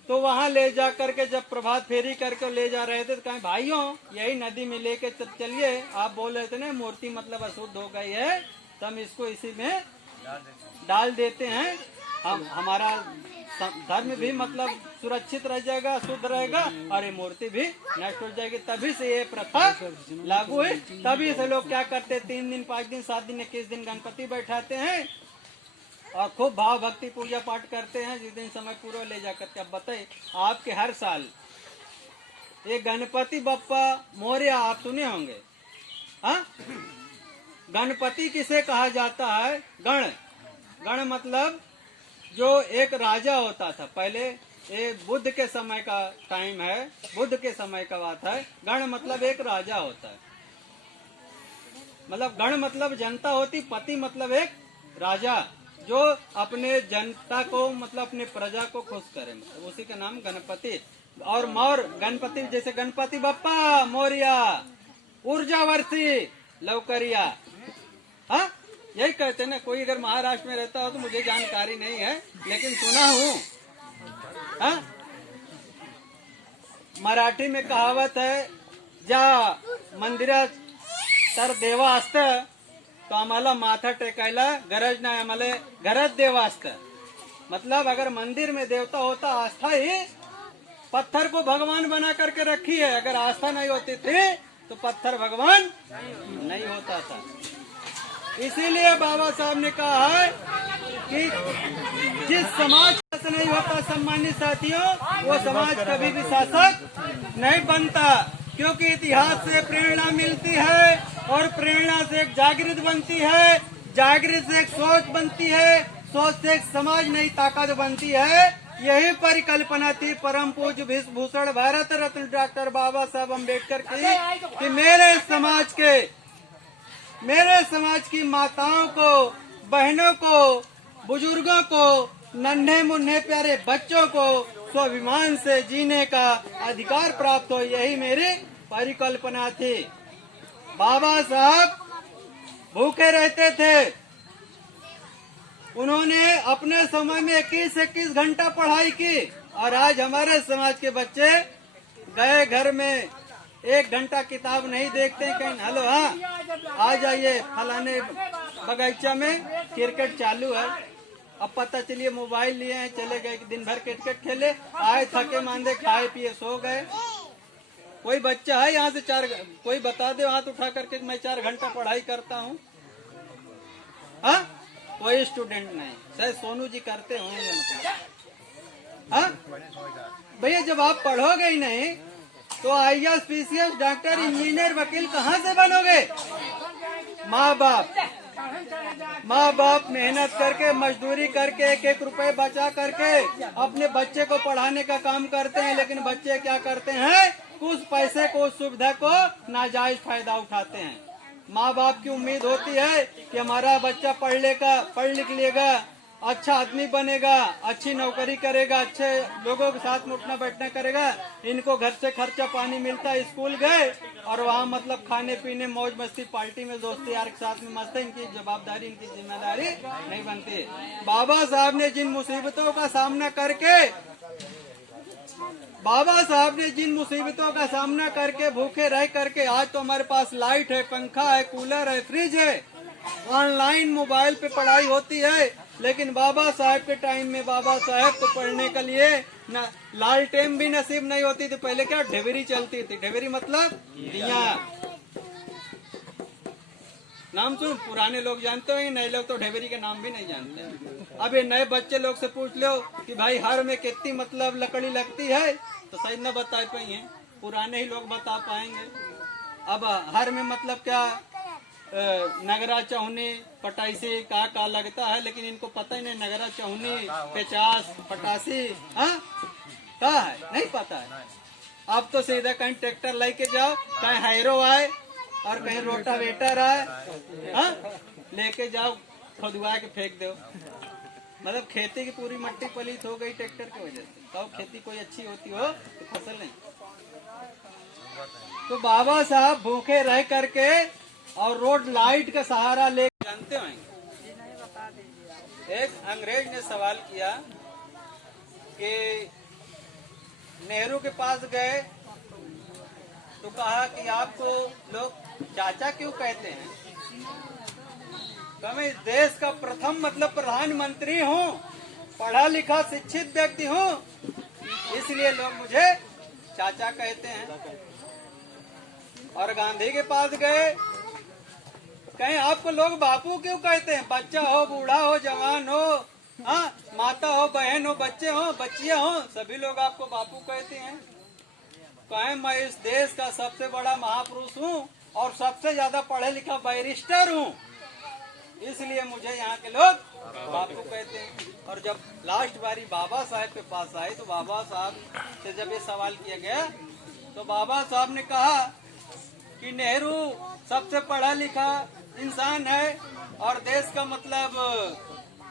तो वहां ले जा करके जब प्रभात फेरी करके ले जा रहे थे तो कहें भाइयों यही नदी में लेके चलिए, आप बोल रहे थे ना मूर्ति मतलब अशुद्ध हो गई है, तो हम इसको इसी में डाल देते हैं, हमारा धर्म भी मतलब सुरक्षित रह जाएगा, शुद्ध रहेगा और ये मूर्ति भी नष्ट हो जाएगी। तभी से ये प्रथा लागू हुई। तभी से लोग क्या करते, 3 दिन 5 दिन 7 दिन 21 दिन गणपति बैठाते हैं और खूब भाव भक्ति पूजा पाठ करते हैं। जिस दिन समय पूरा ले जाकर के, अब बताइए आपके हर साल ये गणपति बप्पा मोरया आप सुने होंगे। हाँ, गणपति किसे कहा जाता है? गण मतलब जो एक राजा होता था पहले, ये बुद्ध के समय का टाइम है, बुद्ध के समय का बात है। गण मतलब एक राजा होता है, मतलब गण मतलब जनता होती, पति मतलब एक राजा जो अपने जनता को मतलब अपने प्रजा को खुश करे, मतलब उसी का नाम गणपति। और मोर गणपति, जैसे गणपति बप्पा मोरिया, ऊर्जा वर्षी लौकरिया। हाँ, यही कहते हैं ना। कोई अगर महाराष्ट्र में रहता हो तो मुझे जानकारी नहीं है, लेकिन सुना हूँ। हाँ, मराठी में कहावत है, ज्या मंदिरात तर देवा असतं तो आम्हाला माथा टेकायला गरज नाही, आम्हाला घरात देवा असतं। मतलब अगर मंदिर में देवता होता, आस्था ही पत्थर को भगवान बना करके रखी है। अगर आस्था नहीं होती थी तो पत्थर भगवान नहीं होता था। इसीलिए बाबा साहब ने कहा है कि जिस समाज का नहीं होता, सम्मानित साथियों, वो समाज कभी भी शासक नहीं बनता, क्योंकि इतिहास से प्रेरणा मिलती है और प्रेरणा से एक जागृत बनती है, जागृत से एक सोच बनती है, सोच से एक समाज नई ताकत बनती है। यही परिकल्पना थी परम पूज्य भूषण भारत रत्न डॉक्टर बाबा साहब अम्बेडकर की कि मेरे समाज की माताओं को, बहनों को, बुजुर्गों को, नन्हे मुन्ने प्यारे बच्चों को स्वाभिमान से जीने का अधिकार प्राप्त हो। यही मेरी परिकल्पना थी। बाबा साहब भूखे रहते थे, उन्होंने अपने समय में 21 घंटा पढ़ाई की, और आज हमारे समाज के बच्चे गए घर में 1 घंटा किताब नहीं देखते हैं। कहीं हेलो, हाँ आ जाइए फलाने बगीचा में क्रिकेट चालू है, अब पता चलिए मोबाइल लिए हैं, चले गए, दिन भर क्रिकेट खेले, आए थके मांदे, खाए पिए सो गए। कोई बच्चा है यहाँ से कोई बता दे हाथ उठा करके मैं 4 घंटा पढ़ाई करता हूँ? हाँ, कोई स्टूडेंट नहीं। शायद सोनू जी करते होंगे मतलब। हाँ भैया, जब आप पढ़ोगे ही नहीं तो IAS, PCS, डॉक्टर, इंजीनियर, वकील कहाँ से बनोगे? माँ बाप मेहनत करके, मजदूरी करके, 1-1 रुपए बचा करके अपने बच्चे को पढ़ाने का काम करते हैं, लेकिन बच्चे क्या करते हैं? उस पैसे को, उस सुविधा को नाजायज फायदा उठाते हैं। माँ बाप की उम्मीद होती है कि हमारा बच्चा पढ़ लिख लेगा, अच्छा आदमी बनेगा, अच्छी नौकरी करेगा, अच्छे लोगों के साथ में उठना बैठना करेगा। इनको घर से खर्चा पानी मिलता है, स्कूल गए और वहाँ मतलब खाने पीने मौज मस्ती पार्टी में दोस्ती यार के साथ में मस्त है। इनकी जवाबदारी इनकी जिम्मेदारी नहीं बनती। बाबा साहब ने जिन मुसीबतों का सामना करके भूखे रह करके आज तो हमारे पास लाइट है, पंखा है, कूलर है, फ्रिज है, ऑनलाइन मोबाइल पे पढ़ाई होती है। लेकिन बाबा साहब के टाइम में बाबा साहब को पढ़ने के लिए न लालटेन भी नसीब नहीं होती थी। पहले क्या ढेबरी चलती थी, ढेबरी मतलब दिया। नाम सुन, पुराने लोग जानते हो, नए लोग तो ढेबरी के नाम भी नहीं जानते। अब ये नए बच्चे लोग से पूछ लो कि भाई हर में कितनी मतलब लकड़ी लगती है तो शायद न बता पाएंगे, पुराने ही लोग बता पाएंगे। अब हर में मतलब क्या नगरा चौहनी पटासी का लगता है, लेकिन इनको पता ही नहीं नगरा चौहनी 50 पटासी क्या है नहीं पता है। अब तो सीधा कहीं ट्रैक्टर लेके जाओ, कहीं हैरो आए और कहीं रोटावेटर आए, लेके जाओ खुदवा के फेंक दो। मतलब खेती की पूरी मट्टी पलीत हो गई ट्रैक्टर की वजह से। तो खेती कोई अच्छी होती हो तो फसल नहीं। तो बाबा साहब भूखे रह करके और रोड लाइट का सहारा ले, जानते हो एक अंग्रेज ने सवाल किया कि नेहरू के पास गए तो कहा कि आपको लोग चाचा क्यों कहते हैं? तो मैं इस देश का प्रथम मतलब प्रधानमंत्री हूँ, पढ़ा लिखा शिक्षित व्यक्ति हूँ, इसलिए लोग मुझे चाचा कहते हैं। और गांधी के पास गए, कहीं आपको लोग बापू क्यों कहते हैं? बच्चा हो, बूढ़ा हो, जवान हो, माता हो, बहन हो, बच्चे हो, बच्चियां हो, सभी लोग आपको बापू कहते हैं। कहें मैं इस देश का सबसे बड़ा महापुरुष हूँ और सबसे ज्यादा पढ़े लिखा बैरिस्टर हूँ, इसलिए मुझे यहाँ के लोग बापू कहते हैं। और जब लास्ट बारी बाबा साहब के पास आए तो बाबा साहब से जब ये सवाल किया गया तो बाबा साहब ने कहा कि नेहरू सबसे पढ़ा लिखा इंसान है और देश का मतलब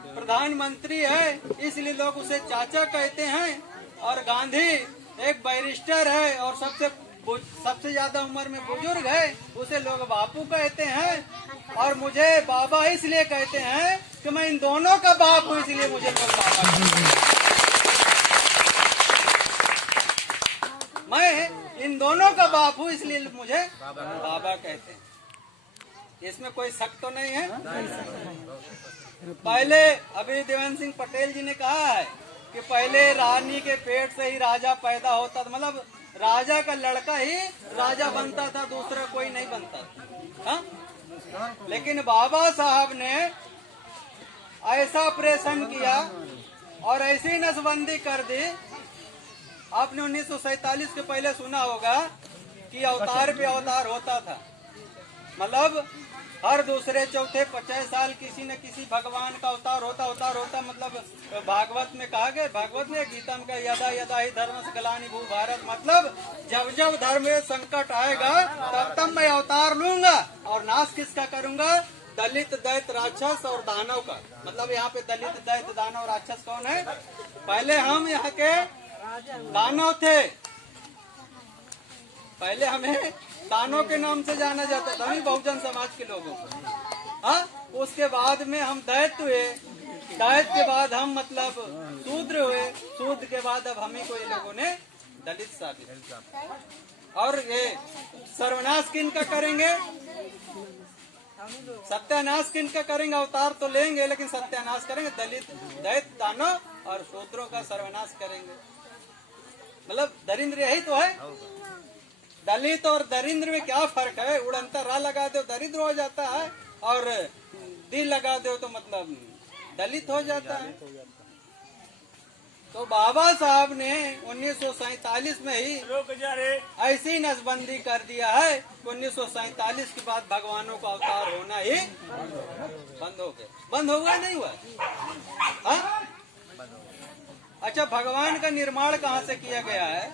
प्रधानमंत्री है, इसलिए लोग उसे चाचा कहते हैं। और गांधी एक बैरिस्टर है और सबसे ज्यादा उम्र में बुजुर्ग है, उसे लोग बापू कहते हैं। और मुझे बाबा इसलिए कहते हैं कि मैं इन दोनों का बाप हूँ, इसलिए मुझे लोग बाबा कहते हैं। मैं इन दोनों का बाप हूँ, इसलिए मुझे बाबा कहते हैं। इसमें कोई शक तो नहीं है। पहले अभी देवेंद्र सिंह पटेल जी ने कहा है कि पहले रानी के पेट से ही राजा पैदा होता था, मतलब राजा का लड़का ही राजा बनता था, दूसरा कोई नहीं बनता था। लेकिन बाबा साहब ने ऐसा ऑपरेशन किया और ऐसी नसबंदी कर दी। आपने 1947 के पहले सुना होगा कि अवतार पे अवतार होता था, मतलब हर दूसरे चौथे 50 साल किसी न किसी भगवान का अवतार होता मतलब भागवत में कहा गया, भागवत में गीता में कहा यदा यदा ही धर्म से ग्लानि भू भारत, मतलब जब जब धर्म में संकट आएगा तब तब मैं अवतार लूंगा और नाश किसका करूंगा? दलित दैत्य राक्षस और दानव का। मतलब यहाँ पे दलित दैत्य दानव राक्षस कौन है? पहले हम यहाँ के दानव थे, पहले हमें दानव के नाम से जाना जाता था, हम बहुजन समाज के लोगों को। उसके बाद में हम दैत्य हुए, दैत्य के बाद हम मतलब शूद्र हुए, शूद्र के बाद अब हमें को ये लोगों ने दलित साबित। और ये सर्वनाश किन का करेंगे? सत्यानाश किन का करेंगे? अवतार तो लेंगे लेकिन सत्यानाश करेंगे, दलित दैत्य दानव और शूद्रों का सर्वनाश करेंगे। मतलब दरिद्र यही तो है। दलित और दरिद्र में क्या फर्क है? उड़ंता रा लगा दो दरिद्र हो जाता है और दिल लगा दो तो मतलब दलित हो जाता है। तो बाबा साहब ने 1947 में ही ऐसी नसबंदी कर दिया है। 1947 के बाद भगवानों का अवतार होना ही बंद हो गया। बंद हुआ नहीं हुआ? अच्छा, भगवान का निर्माण कहाँ से किया गया है?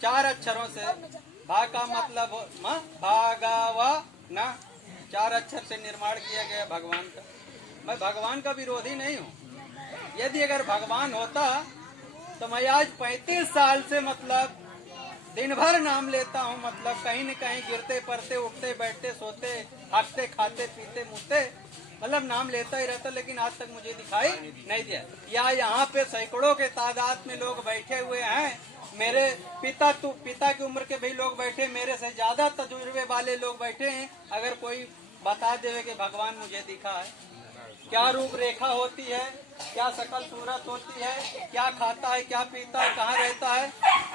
4 अक्षरों से। भा का मतलब भागावा ना, 4 अक्षर से निर्माण किया गया भगवान का। मैं भगवान का विरोधी नहीं हूँ। यदि अगर भगवान होता तो मैं आज 35 साल से मतलब दिन भर नाम लेता हूँ, मतलब कहीं न कहीं गिरते पड़ते, उठते बैठते, सोते, हंसते, खाते पीते, मुझते, मतलब नाम लेता ही रहता, लेकिन आज तक मुझे दिखाई नहीं दिया। या यहाँ पे सैकड़ों के तादाद में लोग बैठे हुए हैं, मेरे पिता की उम्र के भी लोग बैठे, मेरे से ज्यादा तजुर्बे वाले लोग बैठे हैं। अगर कोई बता दे कि भगवान मुझे दिखा है, क्या रूप रेखा होती है, क्या शकल सूरत होती है, क्या खाता है, क्या पीता है, कहाँ रहता है,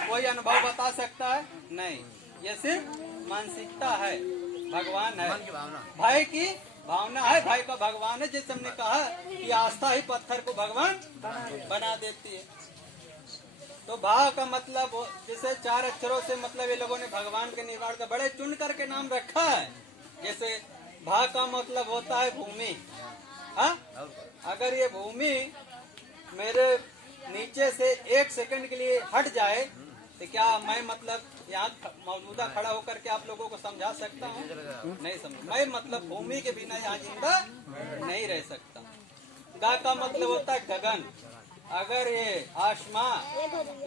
कोई अनुभव बता सकता है? नहीं, ये सिर्फ मानसिकता है। भगवान है भाई की भावना है, भाई का भगवान है। जैसे हमने कहा कि आस्था ही पत्थर को भगवान बना देती है। तो भा का मतलब जैसे 4 अक्षरों से मतलब ये लोगों ने भगवान के निर्माण का बड़े चुन करके नाम रखा है। जैसे भा का मतलब होता है भूमि। हाँ, अगर ये भूमि मेरे नीचे से 1 सेकंड के लिए हट जाए तो क्या मैं मतलब यहाँ मौजूदा खड़ा होकर के आप लोगों को समझा सकता हूँ? नहीं समझ। मैं मतलब भूमि के बिना यहाँ जिंदा नहीं रह सकता। गा का मतलब होता है गगन। अगर ये आसमां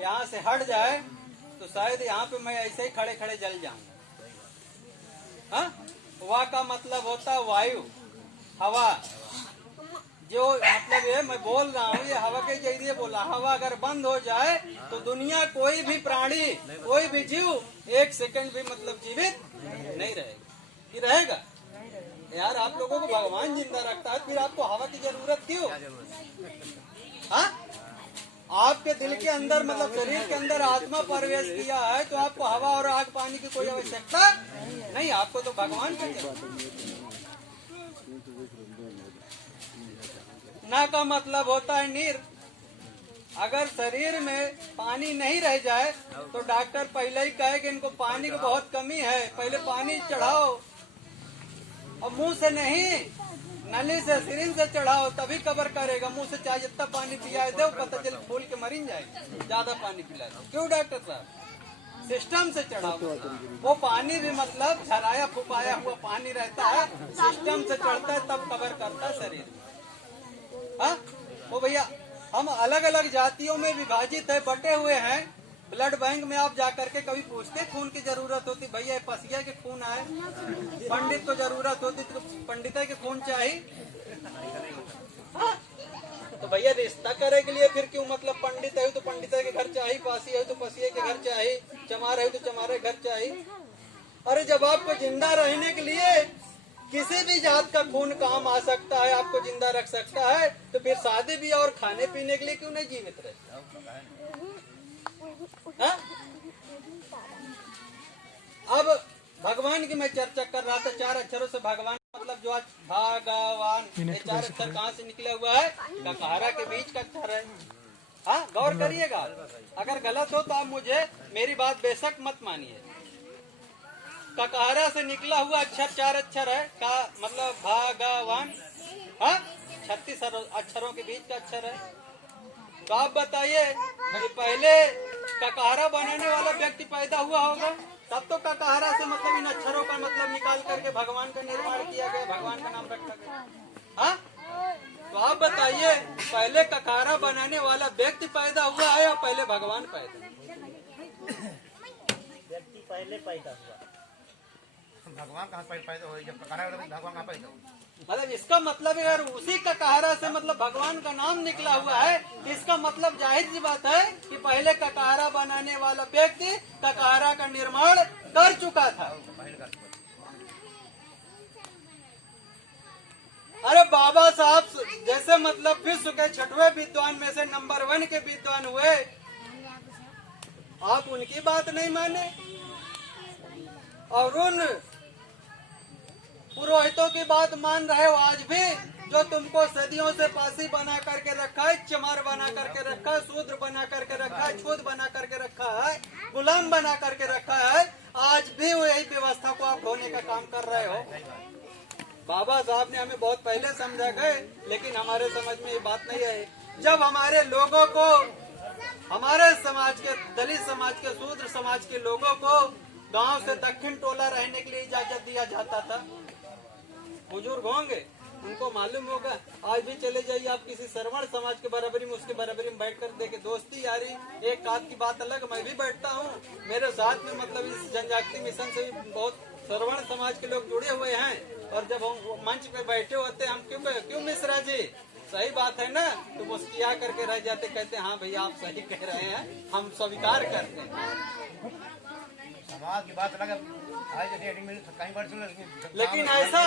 यहाँ से हट जाए तो शायद यहाँ पे मैं ऐसे ही खड़े खड़े जल जाऊंगा। हाँ, वा का मतलब होता है वायु, हवा। जो मतलब ये मैं बोल रहा हूँ ये हवा के जरिए बोला। हवा अगर बंद हो जाए तो दुनिया कोई भी प्राणी, कोई भी जीव 1 सेकंड भी मतलब जीवित नहीं रहेगा। कि रहेगा? यार आप लोगों को भगवान जिंदा रखता है, फिर आपको हवा की जरूरत क्यों? हाँ, आपके दिल के अंदर मतलब शरीर के अंदर आत्मा प्रवेश किया है तो आपको हवा और आग पानी की कोई आवश्यकता नहीं। आपको तो भगवान की जरूरत। ना का मतलब होता है नीर। अगर शरीर में पानी नहीं रह जाए तो डॉक्टर पहले ही कहे कि इनको पानी की बहुत कमी है, पहले पानी चढ़ाओ। और मुंह से नहीं, नली से सिरिंज से चढ़ाओ, तभी कवर करेगा। मुंह से चाहे जितना पानी पिया दो, पता चले फूल के मरीन जाएगा। ज्यादा पानी पिला दो। क्यों डॉक्टर साहब? सिस्टम से चढ़ाओ। वो पानी भी मतलब झराया फुपाया हुआ पानी रहता है, सिस्टम से चढ़ता है तब कवर करता है शरीर। हाँ, वो भैया हम अलग अलग जातियों में विभाजित है, बटे हुए हैं। ब्लड बैंक में आप जाकर के कभी पूछते खून की जरूरत होती, भैया पसिया के खून आए। पंडित को जरूरत होती तो पंडित के खून चाहिए। हाँ? तो भैया रिश्ता करे के लिए फिर क्यों मतलब पंडित है तो पंडित के घर चाहिए, पासी है तो पसिया के घर चाहिए, चमार है तो चमारे घर चाहिए। अरे जब आपको जिंदा रहने के लिए किसी भी जात का खून काम आ सकता है, आपको जिंदा रख सकता है, तो फिर शादी भी और खाने पीने के लिए क्यों नहीं जीवित रहे? हाँ? अब भगवान की मैं चर्चा कर रहा था। 4 अक्षरों से भगवान मतलब जो आज भगवान, ये 4 अक्षर कहाँ से निकला हुआ है? ककहरा के बीच का अक्षर है। हाँ, गौर करिएगा। अगर गलत हो तो आप मुझे मेरी बात बेशक मत मानिए। ककहरा से निकला हुआ अक्षर 4 अक्षर है का मतलब भगवान। हाँ, 36 अक्षरों के बीच का अक्षर है। तो आप बताइए कि पहले ककहरा बनाने वाला व्यक्ति पैदा हुआ होगा, तब तो ककहरा से मतलब इन अक्षरों का मतलब निकाल करके भगवान का निर्माण किया गया, भगवान का नाम रखा गया। हाँ, तो आप बताइए पहले ककहरा बनाने वाला व्यक्ति पैदा हुआ है या पहले भगवान पैदा? व्यक्ति पहले पैदा हुआ। भगवान कहाँ पैदा हो? जब ककहरा भगवान कहाँ पैदा हो? मतलब इसका मतलब अगर उसी ककहरा से मतलब भगवान का नाम निकला हुआ है, इसका मतलब जाहिर सी बात है कि पहले ककहरा बनाने वाला व्यक्ति ककहरा का निर्माण कर चुका था। अरे बाबा साहब जैसे मतलब विश्व के 6वें विद्वान में से नंबर 1 के विद्वान हुए, आप उनकी बात नहीं माने और उन पुरोहितों की बात मान रहे हो आज भी, जो तुमको सदियों से पासी बना करके रखा है, चमार बना करके रखा है, शूद्र बना करके रखा है, छूत बना करके रखा है, गुलाम बना करके रखा है। आज भी वही व्यवस्था को आप ढोने का काम कर रहे हो। बाबा साहब ने हमें बहुत पहले समझा गए, लेकिन हमारे समझ में ये बात नहीं आई। जब हमारे लोगों को, हमारे समाज के, दलित समाज के, शूद्र समाज के लोगों को गांव से दक्षिण टोला रहने के लिए इजाजत दिया जाता था, बुजुर्ग होंगे उनको मालूम होगा। आज भी चले जाइए आप किसी श्रवण समाज के बराबरी में, उसके बराबरी में बैठ कर देखे, दोस्ती यारी एक बात की बात अलग। मैं भी बैठता हूँ, मेरे साथ में मतलब इस जनजागृति मिशन से भी बहुत श्रवण समाज के लोग जुड़े हुए हैं। और जब हम मंच पे बैठे होते हम क्यों मिश्रा जी सही बात है ना, तो मुस्किया करके रह जाते, कहते हाँ भैया आप सही कह रहे हैं, हम स्वीकार करते हैं। समाज की बात अलग है, आज के डेट में कहीं बढ़ सुन, लेकिन ऐसा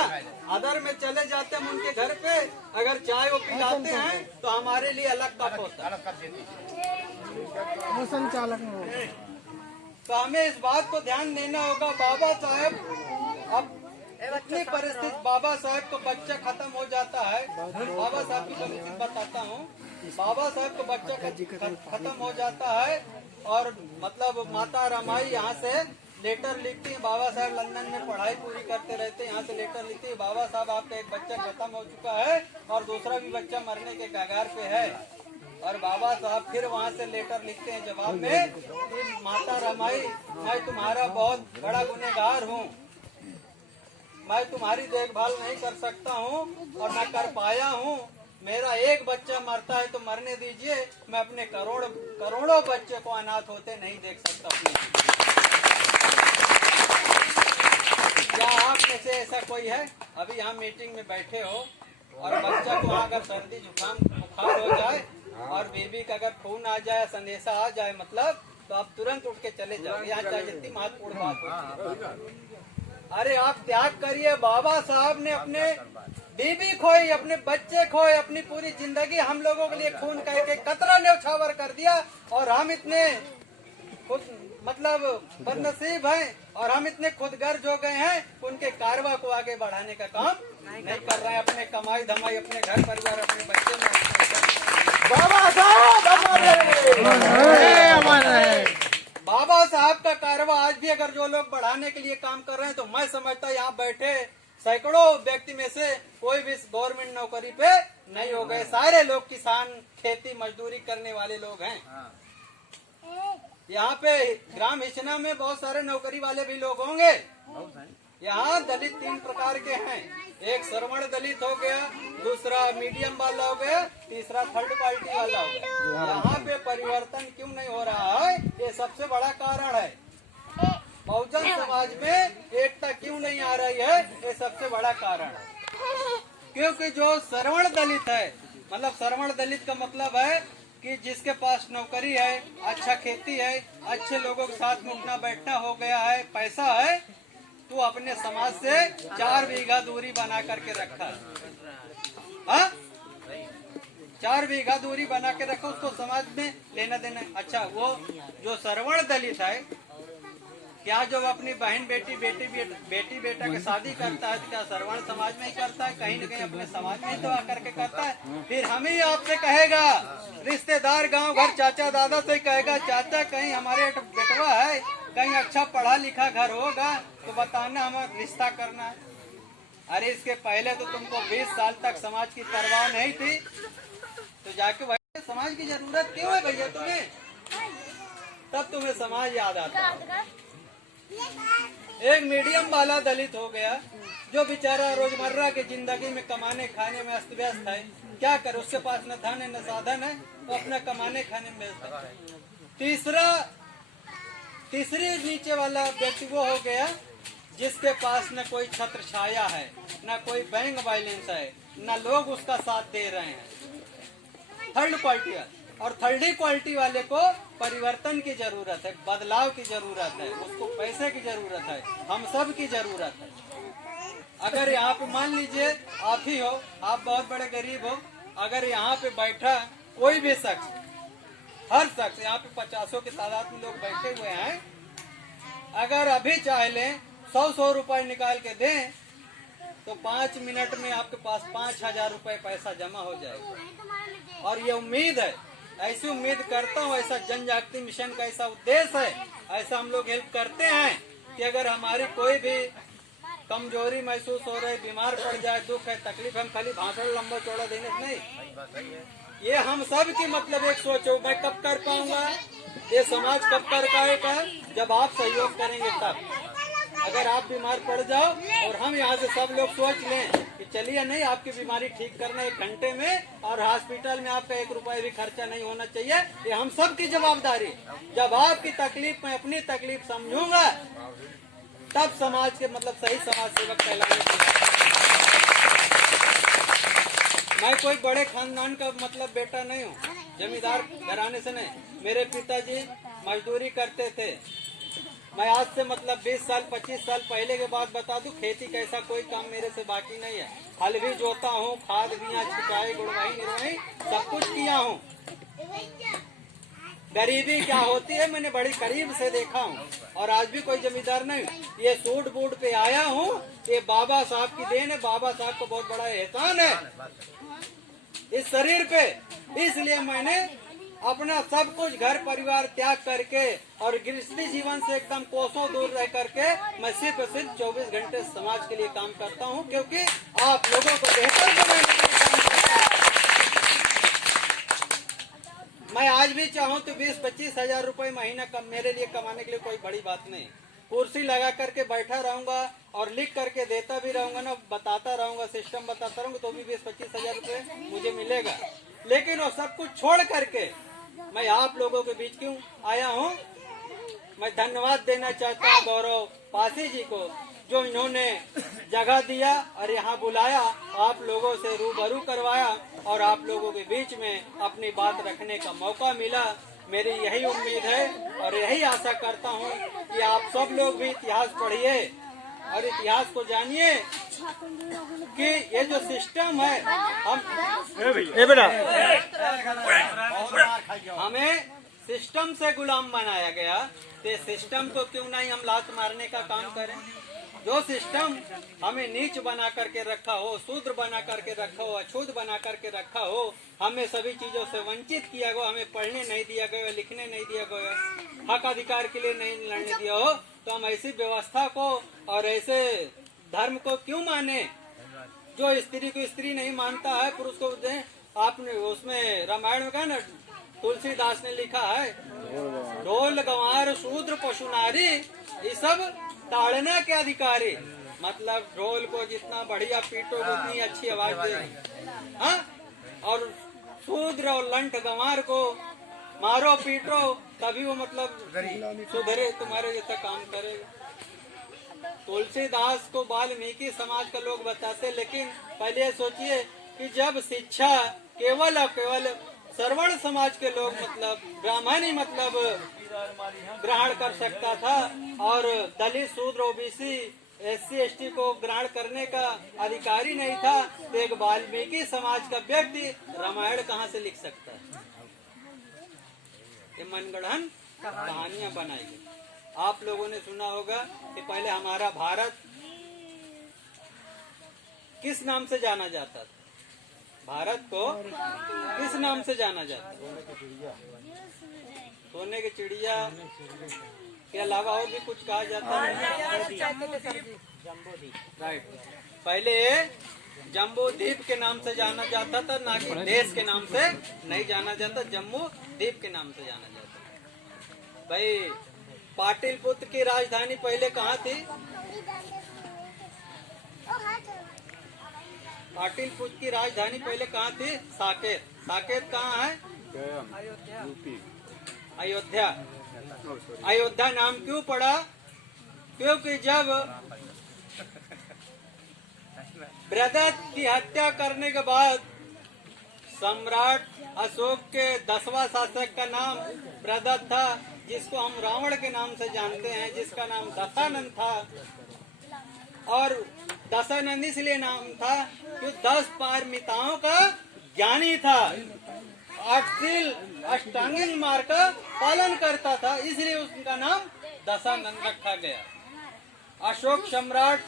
अदर में चले जाते हम उनके घर पे, अगर चाय वो पिलाते हैं तो हमारे लिए अलग कप होता है। अलग कर देते तो हमें इस बात को ध्यान देना होगा। बाबा साहब अब इतनी परिस्थिति, बाबा साहब को बच्चा खत्म हो जाता है। बाबा साहब की परिस्थिति बताता हूँ। बाबा साहब को बच्चा खत्म हो जाता है और मतलब माता रमाई यहाँ से लेटर लिखती है। बाबा साहब लंदन में पढ़ाई पूरी करते रहते हैं, यहाँ से लेटर लिखती है, बाबा साहब आपका एक बच्चा खत्म हो चुका है और दूसरा भी बच्चा मरने के कगार पे है। और बाबा साहब फिर वहाँ से लेटर लिखते हैं जवाब में कि माता रमाई, मैं तुम्हारा बहुत बड़ा गुनहगार हूँ, मैं तुम्हारी देखभाल नहीं कर सकता हूँ और न कर पाया हूँ। मेरा एक बच्चा मरता है तो मरने दीजिए, मैं अपने करोड़ों बच्चे को अनाथ होते नहीं देख सकता अपने। क्या आप में से ऐसा कोई है? अभी यहाँ मीटिंग में बैठे हो और बच्चा को अगर सर्दी जुकाम बुखार हो जाए और बेबी का अगर खून आ जाए, संदेशा आ जाए मतलब, तो आप तुरंत उठ के चले जाओ। यहाँ चाहे जितनी महत्वपूर्ण बात होती है। अरे आप त्याग करिए। बाबा साहब ने अपने बीबी खोई, अपने बच्चे खोए, अपनी पूरी जिंदगी हम लोगों के लिए खून करके कतरा न्यौछावर कर दिया और हम इतने खुद मतलब बदनसीब हैं और हम इतने खुदगर्ज हो गए हैं, उनके कारवा को आगे बढ़ाने का काम नहीं कर रहे हैं। अपने कमाई धमाई, अपने घर परिवार, अपने बच्चे में बाबा साहब का कारवा आज भी अगर जो लोग बढ़ाने के लिए काम कर रहे हैं, तो मैं समझता यहाँ बैठे सैकड़ों व्यक्ति में से कोई भी गवर्नमेंट नौकरी पे नहीं हो गए। सारे लोग किसान, खेती, मजदूरी करने वाले लोग हैं। यहाँ पे ग्राम हिचना में बहुत सारे नौकरी वाले भी लोग होंगे। यहाँ दलित 3 प्रकार के हैं। एक श्रवण दलित हो गया, दूसरा मीडियम वाला हो गया, तीसरा थर्ड क्वालिटी वाला हो गया। यहाँ पे परिवर्तन क्यों नहीं हो रहा है, ये सबसे बड़ा कारण है। बहुजन समाज में एकता क्यों नहीं आ रही है, ये सबसे बड़ा कारण है। क्योंकि जो श्रवण दलित है, मतलब श्रवण दलित का मतलब है कि जिसके पास नौकरी है, अच्छा खेती है, अच्छे लोगों के साथ में उठना बैठना हो गया है, पैसा है, तो अपने समाज से 4 बीघा दूरी बना करके रखा है। 4 बीघा दूरी बना के रखा, उसको समाज में लेना देना है। अच्छा, वो जो श्रवण दलित है, क्या जो अपनी बहन बेटी बेटा की शादी करता है, तो क्या श्रवण समाज में ही करता है? कहीं न कहीं अपने समाज में ही तो आकर के करता है। फिर हम ही आपसे कहेगा, रिश्तेदार गांव घर चाचा दादा से कहेगा, चाचा कहीं हमारे बेटवा है, कहीं अच्छा पढ़ा लिखा घर होगा तो बताना, हमें रिश्ता करना है। अरे इसके पहले तो तुमको 20 साल तक समाज की परवाह नहीं थी, तो जाके भाई समाज की जरूरत क्यों है भैया तुम्हें? तब तुम्हें समाज याद आता है। एक मीडियम वाला दलित हो गया, जो बेचारा रोजमर्रा की जिंदगी में कमाने खाने में अस्त व्यस्त है। क्या करे, उसके पास न धन है न साधन है, तो अपना कमाने खाने में व्यस्त है। तीसरी नीचे वाला व्यक्ति वो हो गया जिसके पास न कोई छत्र छाया है, न कोई बैंक बैलेंस है, न लोग उसका साथ दे रहे हैं। थर्ड क्वालिटी है। और थर्ड क्वालिटी वाले को परिवर्तन की जरूरत है, बदलाव की जरूरत है, उसको पैसे की जरूरत है, हम सब की जरूरत है। अगर यहाँ पे मान लीजिए आप ही हो, आप बहुत बड़े गरीब हो, अगर यहाँ पे बैठा कोई भी शख्स, हर शख्स, यहाँ पे 50 की तादाद में लोग बैठे हुए हैं, अगर अभी चाहे लें 100 रुपए निकाल के दें, तो 5 मिनट में आपके पास 5000 रुपए पैसा जमा हो जाएगा। और ये उम्मीद है, ऐसी उम्मीद करता हूँ, ऐसा जन जागृति मिशन का ऐसा उद्देश्य है, ऐसा हम लोग हेल्प करते हैं कि अगर हमारी कोई भी कमजोरी महसूस हो रही, बीमार पड़ जाए, दुख है, तकलीफ है, हम खाली भाषण लंबा चौड़ा देने से नहीं, ये हम सब की मतलब एक सोच हो, मैं कब कर पाऊंगा, ये समाज कब कर पाएगा, जब आप सहयोग करेंगे तब। अगर आप बीमार पड़ जाओ और हम यहाँ से सब लोग सोच लें कि चलिए नहीं, आपकी बीमारी ठीक करना 1 घंटे में, और हॉस्पिटल में आपका 1 रुपए भी खर्चा नहीं होना चाहिए। ये हम सब की जवाबदारी। जब आपकी तकलीफ मैं अपनी तकलीफ समझूंगा तब समाज के मतलब सही समाज सेवक कहलाएंगे। मैं कोई बड़े खानदान का मतलब बेटा नहीं हूँ, जमींदार घराने से नहीं। मेरे पिताजी मजदूरी करते थे। मैं आज से मतलब 20 साल 25 साल पहले के बात बता दूं, खेती का ऐसा कोई काम मेरे से बाकी नहीं है। हल भी जोता हूँ, खाद बिया छिटाई गुड़वाई निर्वाही सब कुछ किया हूँ। गरीबी क्या होती है मैंने बड़ी करीब से देखा हूँ, और आज भी कोई जमींदार नहीं। ये सूट बूट पे आया हूँ, ये बाबा साहब की देन है। बाबा साहब को बहुत बड़ा एहसान है इस शरीर पे, इसलिए मैंने अपना सब कुछ घर परिवार त्याग करके और गृहस्थी जीवन से एकदम कोसों दूर रह करके मैं सिर्फ 24 घंटे समाज के लिए काम करता हूँ, क्योंकि आप लोगों को बेहतर बनाने के लिए काम करता हूँ। मैं आज भी चाहूँ तो 20-25 हजार रुपए महीना मेरे लिए कमाने के लिए कोई बड़ी बात नहीं। कुर्सी लगा करके बैठा रहूंगा और लिख करके देता भी रहूंगा ना, बताता रहूंगा, सिस्टम बताता रहूंगा, तो भी 20-25 हजार रुपए मुझे मिलेगा। लेकिन वो सब कुछ छोड़ करके मैं आप लोगों के बीच क्यों आया हूँ। मैं धन्यवाद देना चाहता हूँ गौरव पासी जी को, जो इन्होंने जगह दिया और यहाँ बुलाया, आप लोगों से रूबरू करवाया और आप लोगों के बीच में अपनी बात रखने का मौका मिला। मेरी यही उम्मीद है और यही आशा करता हूँ कि आप सब लोग भी इतिहास पढ़िए और इतिहास को जानिए कि ये जो सिस्टम है हमें सिस्टम से गुलाम बनाया गया, तो सिस्टम को क्यों नहीं हम लात मारने का काम करें। जो सिस्टम हमें नीच बना करके रखा हो, शूद्र बना करके रखा हो, अछूत बना करके रखा हो, हमें सभी चीजों से वंचित किया गया, हमें पढ़ने नहीं दिया गया, लिखने नहीं दिया गया, हक अधिकार के लिए नहीं लड़ने दिया हो, तो हम ऐसी व्यवस्था को और ऐसे धर्म को क्यों माने। जो स्त्री को स्त्री नहीं मानता है, पुरुष को दे। आपने उसमें रामायण में कहा ना, तुलसीदास ने लिखा है, ढोल गंवार शूद्र पशु नारी ये सब ताड़ना के अधिकारी। मतलब ढोल को जितना बढ़िया पीटो उतनी अच्छी आवाज देगी, हाँ? और शूद्र और लंठ गंवार को मारो पीटो तभी वो मतलब सुधरे, तुम्हारे जैसा काम करेगा। तुलसीदास को वाल्मीकि समाज का लोग बताते, लेकिन पहले सोचिए कि जब शिक्षा केवल और केवल श्रवण समाज के लोग मतलब ब्राह्मण ही मतलब ग्रहण कर सकता था, और दलित शूद्र ओबीसी SC ST को ग्रहण करने का अधिकारी नहीं था, तो एक वाल्मीकि समाज का व्यक्ति रामायण कहाँ से लिख सकता है। ये मनगढ़ंत कहानियां बनाई गई। आप लोगों ने सुना होगा कि पहले हमारा भारत किस नाम से जाना जाता था। भारत को किस नाम से जाना जाता है? सोने की चिड़िया के अलावा और भी कुछ कहा जाता है। राइट, पहले जम्बू द्वीप के नाम से जाना जाता था, ना कि देश के नाम से नहीं जाना जाता, जम्मू द्वीप के नाम से जाना जाता। भाई पाटिलपुत्र की राजधानी पहले कहाँ थी? पाटिलपुत्र की राजधानी पहले कहाँ थी? साकेत। साकेत कहाँ है? अयोध्या। अयोध्या नाम क्यों पड़ा? क्योंकि जब बृहदत्त की हत्या करने के बाद सम्राट अशोक के 10वां शासक का नाम बृहदत्त था, जिसको हम रावण के नाम से जानते हैं, जिसका नाम दशानंद था। और दशानंद इसलिए नाम था कि 10 पारमिताओं का ज्ञानी था, अष्टशील अष्टांगिक मार्ग का पालन करता था, इसलिए उसका नाम दशानंद रखा गया। अशोक सम्राट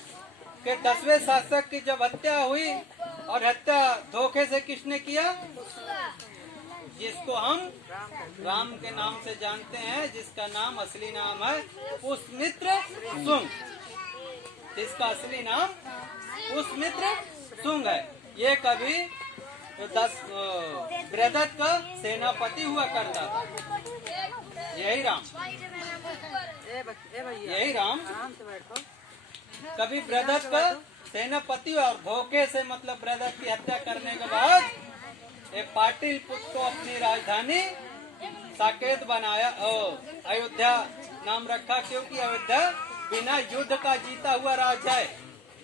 के 10वें शासक की जब हत्या हुई, और हत्या धोखे से किसने किया? जिसको हम राम के नाम से जानते हैं, जिसका नाम असली नाम है पुष्यमित्र शुंग। जिसका असली नाम पुष्यमित्र शुंग है। ये कभी बृहदत्त का सेनापति हुआ करता था। यही राम कभी बृहदत्त का सेनापति और धोखे से मतलब ब्रदर की हत्या करने के बाद एक पाटिल पुत्र को अपनी राजधानी साकेत बनाया और अयोध्या नाम रखा, क्योंकि अयोध्या बिना युद्ध का जीता हुआ राज्य है।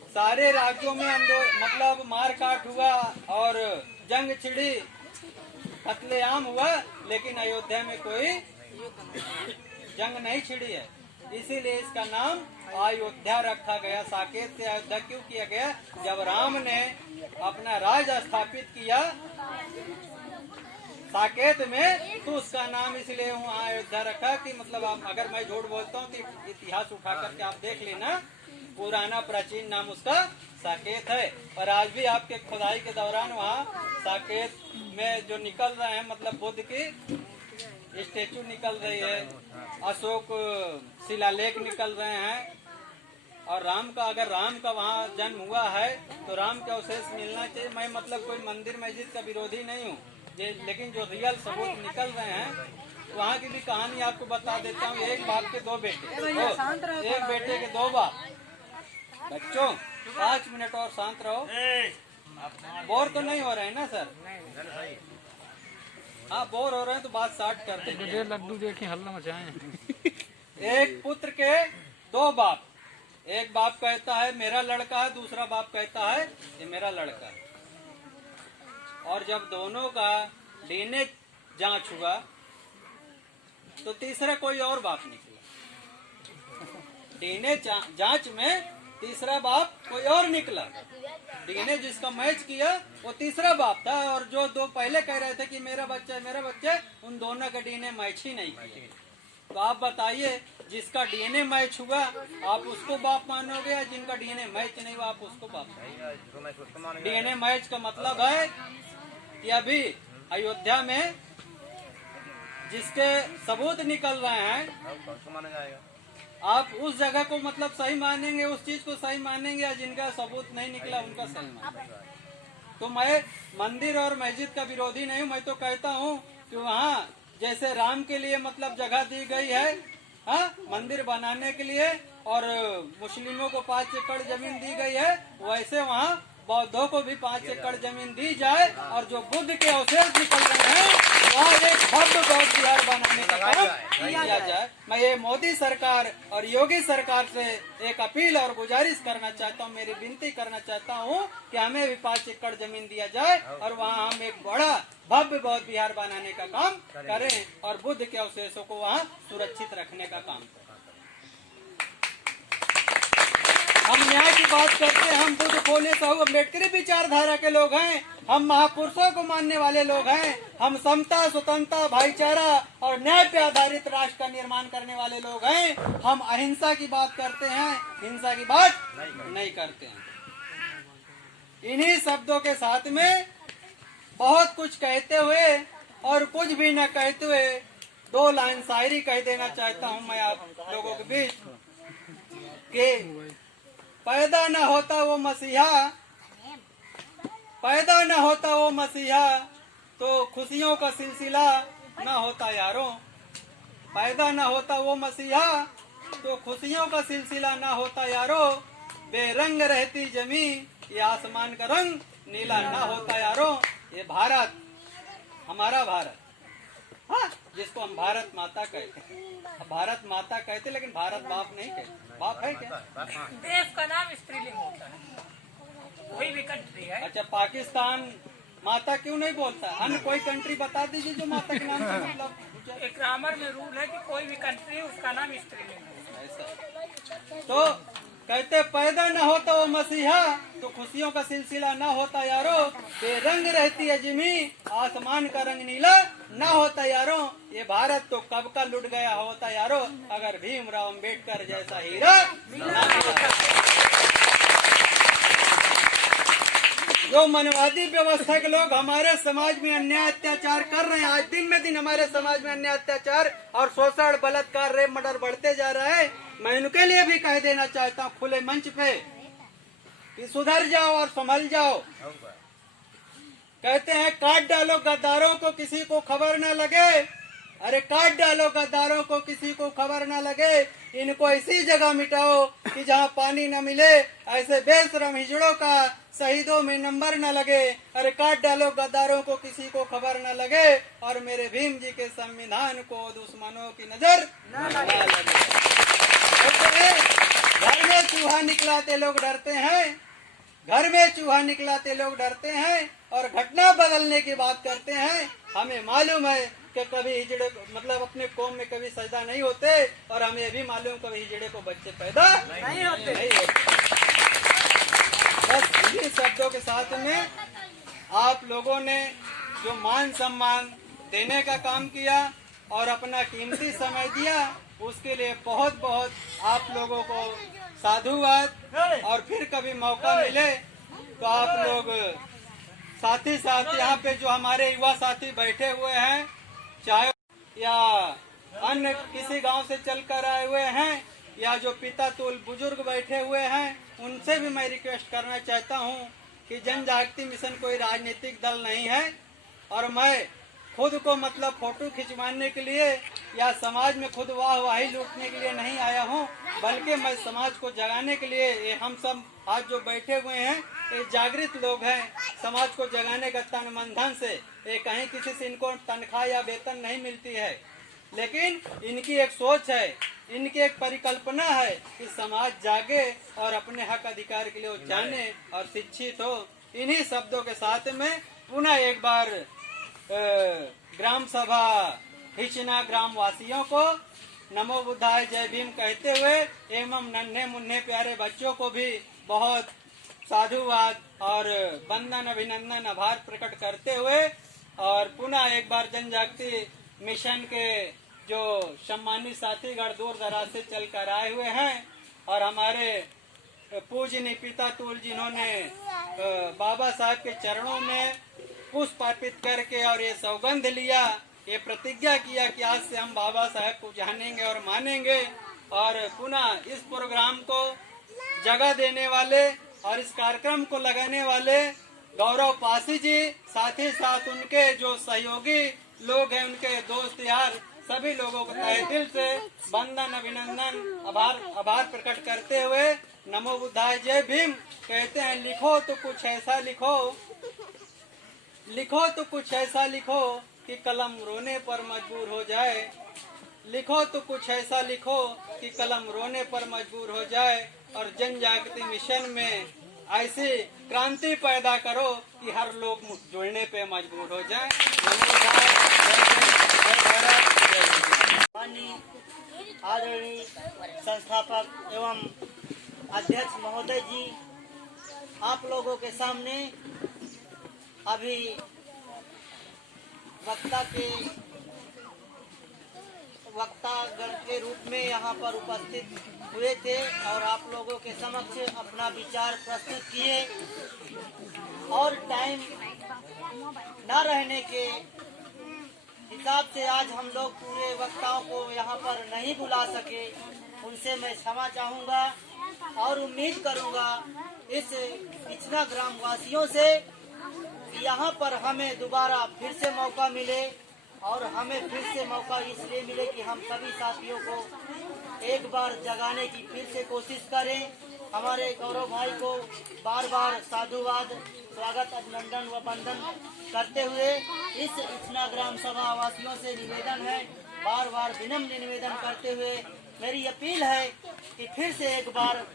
सारे राज्यों में मतलब मार काट हुआ और जंग छिड़ी, कत्लेआम हुआ, लेकिन अयोध्या में कोई जंग नहीं छिड़ी है। इसीलिए इसका नाम अयोध्या रखा गया। साकेत से अयोध्या क्यों किया गया? जब राम ने अपना राज स्थापित किया साकेत में, तो उसका नाम इसलिए वहाँ अयोध्या रखा कि मतलब आप, अगर मैं झूठ बोलता हूँ तो इतिहास उठा करके आप देख लेना, पुराना प्राचीन नाम उसका साकेत है। और आज भी आपके खुदाई के दौरान वहाँ साकेत में जो निकल रहे हैं मतलब बुद्ध की स्टेचू निकल रही है, अशोक शिलालेख निकल रहे हैं, और राम का, अगर राम का वहाँ जन्म हुआ है तो राम के अवशेष मिलना चाहिए। मैं मतलब कोई मंदिर मस्जिद का विरोधी नहीं हूँ, लेकिन जो रियल सबूत निकल रहे हैं वहाँ की भी कहानी आपको बता देता हूँ। एक बाप के दो बेटे, एक बेटे के दो बाप। बच्चों 5 मिनट और शांत रहो, बोर तो नहीं हो रहे हैं ना सर? हाँ, बोर हो रहे हैं तो बात स्टार्ट करते हैं। लड्डू देखे हल्ला मचाए। एक पुत्र के दो बाप, एक बाप कहता है मेरा लड़का है, दूसरा बाप कहता है ये मेरा लड़का है। और जब दोनों का डीएनए जांच हुआ तो तीसरा कोई और बाप निकला। डीएनए जांच में तीसरा बाप कोई और निकला। डीएनए जिसका मैच किया वो तीसरा बाप था, और जो दो पहले कह रहे थे कि मेरा बच्चा है मेरा बच्चा है, उन दोनों का डीएनए मैच ही नहीं किया। तो आप बताइए, जिसका डीएनए मैच हुआ आप उसको बाप मानोगे, या जिनका डीएनए मैच नहीं हुआ आप उसको बाप मानोगे? डीएनए मैच का मतलब है कि अभी अयोध्या में जिसके सबूत निकल रहे हैं आप उस जगह को मतलब सही मानेंगे, उस चीज को सही मानेंगे, या जिनका सबूत नहीं निकला उनका सही मानेंगे? तो मैं मंदिर और मस्जिद का विरोधी नहीं हूँ। मैं तो कहता हूँ कि वहाँ जैसे राम के लिए मतलब जगह दी गई है, हाँ, मंदिर बनाने के लिए, और मुस्लिमों को 5 एकड़ जमीन दी गई है, वैसे वहाँ बौद्धों को भी 5 एकड़ जमीन दी जाए, और जो बुद्ध के अवशेष निकल रहे हैं वहाँ एक भव्य बौद्ध विहार बनाने का काम किया जाए। मैं ये मोदी सरकार और योगी सरकार से एक अपील और गुजारिश करना चाहता हूँ, मेरी विनती करना चाहता हूँ कि हमें भी 5 एकड़ जमीन दिया जाए, और वहाँ हम एक बड़ा भव्य बौद्ध विहार बनाने का काम करें, और बुद्ध के अवशेषों को वहाँ सुरक्षित रखने का काम करें। हम न्याय की बात करते हैं, हम बुद्ध बोले साहू अम्बेडकरी विचारधारा के लोग हैं, हम महापुरुषों को मानने वाले लोग हैं, हम समता, स्वतंत्रता, भाईचारा और न्याय पे आधारित राष्ट्र का निर्माण करने वाले लोग हैं। हम अहिंसा की बात करते हैं, हिंसा की बात नहीं करते हैं। इन्हीं शब्दों के साथ में बहुत कुछ कहते हुए और कुछ भी न कहते हुए 2 लाइन शायरी कह देना चाहता हूँ मैं आप लोगों के बीच कि पैदा न होता वो मसीहा, पैदा न होता वो मसीहा, तो खुशियों का सिलसिला न होता यारों। पैदा न होता वो मसीहा, तो खुशियों का सिलसिला न होता यारों। बेरंग रहती जमी, ये आसमान का रंग नीला न होता यारों। ये भारत, हमारा भारत, हाँ, जिसको हम भारत माता कहते हैं। भारत माता कहते लेकिन भारत बाप नहीं कहते। बाप है क्या? देश का नाम स्त्रीलिंग होता है, कोई भी कंट्री है। अच्छा, पाकिस्तान माता क्यों नहीं बोलता? अन्य कोई कंट्री बता दीजिए जो माता के नाम से मतलब। एक ग्रामर में रूल है कि कोई भी कंट्री उसका नाम स्त्रीलिंग है। ऐसा तो कहते पैदा न होता वो मसीहा, तो खुशियों का सिलसिला न होता यारो। बेरंग रहती है जिमी, आसमान का रंग नीला न होता यारो। ये भारत तो कब का लुट गया होता यारो, अगर भीमराव अम्बेडकर जैसा हीरा न मिला। जो मनवादी व्यवस्था के लोग हमारे समाज में अन्याय अत्याचार कर रहे हैं, आज दिन में दिन हमारे समाज में अन्याय अत्याचार और शोषण, बलात्कार, रेप, मर्डर बढ़ते जा रहा है। मैं उनके लिए भी कह देना चाहता हूँ खुले मंच पे कि सुधर जाओ और संभल जाओ। कहते हैं काट डालो गद्दारों को, किसी को खबर न लगे। अरे काट डालो गद्दारों को, किसी को खबर न लगे, इनको ऐसी जगह मिटाओ कि जहाँ पानी न मिले, ऐसे बेशरम हिजड़ों का शहीदों में नंबर न लगे। अरे काट डालो गद्दारों को, किसी को खबर न लगे, और मेरे भीम जी के संविधान को दुश्मनों की नजर न लगे। घर में चूहा निकलाते लोग डरते हैं, घर में चूहा निकलाते लोग डरते हैं, और घटना बदलने की बात करते हैं। हमें मालूम है कि कभी हिजड़े मतलब अपने कौम में कभी सजदा नहीं होते, और हमें भी मालूम कभी हिजड़े को बच्चे पैदा नहीं होते। बस इन्हीं शब्दों के साथ में आप लोगों ने जो मान सम्मान देने का काम किया और अपना कीमती समय दिया, उसके लिए बहुत बहुत आप लोगों को साधुवाद। और फिर कभी मौका मिले तो आप लोग साथ ही साथ यहाँ पे जो हमारे युवा साथी बैठे हुए हैं, चाहे या अन्य किसी गांव से चलकर आए हुए हैं, या जो पिता तुल बुजुर्ग बैठे हुए हैं, उनसे भी मैं रिक्वेस्ट करना चाहता हूँ कि जन जागृति मिशन कोई राजनीतिक दल नहीं है, और मैं खुद को मतलब फोटो खिंचवाने के लिए या समाज में खुद वाहवाही लूटने के लिए नहीं आया हूँ, बल्कि मैं समाज को जगाने के लिए, ये हम सब आज जो बैठे हुए हैं ये जागृत लोग हैं, समाज को जगाने का तन मन धन से, ये कहीं किसी से इनको तनख्वाह या वेतन नहीं मिलती है, लेकिन इनकी एक सोच है, इनकी एक परिकल्पना है कि समाज जागे और अपने हक अधिकार के लिए वो जाने और शिक्षित हो। इन्हीं शब्दों के साथ में पुनः एक बार ग्राम सभा हिचना ग्राम वासियों को नमो बुद्धाय जय भीम कहते हुए एवं नन्हे मुन्ने प्यारे बच्चों को भी बहुत साधुवाद और वंदन अभिनंदन आभार प्रकट करते हुए, और पुनः एक बार जन जागृति मिशन के जो सम्मानित साथीगण दूर दराज से चल कर आए हुए हैं, और हमारे पूजनीय पिता तुल जिन्होंने बाबा साहब के चरणों में पुष्प अर्पित करके और ये सौगंध लिया, ये प्रतिज्ञा किया कि आज से हम बाबा साहब को जानेंगे और मानेंगे। और पुनः इस प्रोग्राम को जगह देने वाले और इस कार्यक्रम को लगाने वाले गौरव पासी जी, साथ ही साथ उनके जो सहयोगी लोग हैं, उनके दोस्त यार, सभी लोगों को तहे दिल से वंदन अभिनंदन आभार प्रकट करते हुए नमो बुद्धाय जय भीम कहते हैं। लिखो तो कुछ ऐसा लिखो, लिखो तो कुछ ऐसा लिखो कि कलम रोने पर मजबूर हो जाए, लिखो तो कुछ ऐसा लिखो कि कलम रोने पर मजबूर हो जाए, और जन जागृति मिशन में ऐसी क्रांति पैदा करो कि हर लोग जुड़ने पे मजबूर हो जाए। माननीय आदरणीय संस्थापक एवं अध्यक्ष महोदय जी, आप लोगों के सामने अभी वक्तागण के रूप में यहाँ पर उपस्थित हुए थे और आप लोगों के समक्ष अपना विचार प्रस्तुत किए, और टाइम न रहने के हिसाब से आज हम लोग पूरे वक्ताओं को यहाँ पर नहीं बुला सके, उनसे मैं क्षमा चाहूँगा और उम्मीद करूँगा इस पिछड़ा ग्राम वासियों से यहाँ पर हमें दोबारा फिर से मौका मिले, और हमें फिर से मौका इसलिए मिले कि हम सभी साथियों को एक बार जगाने की फिर से कोशिश करें। हमारे गौरव भाई को बार बार साधुवाद, स्वागत, अभिनंदन व वंदन करते हुए इस इच्छना ग्राम सभा वासियों से निवेदन है, बार बार विनम्र निवेदन करते हुए मेरी अपील है कि फिर से एक बार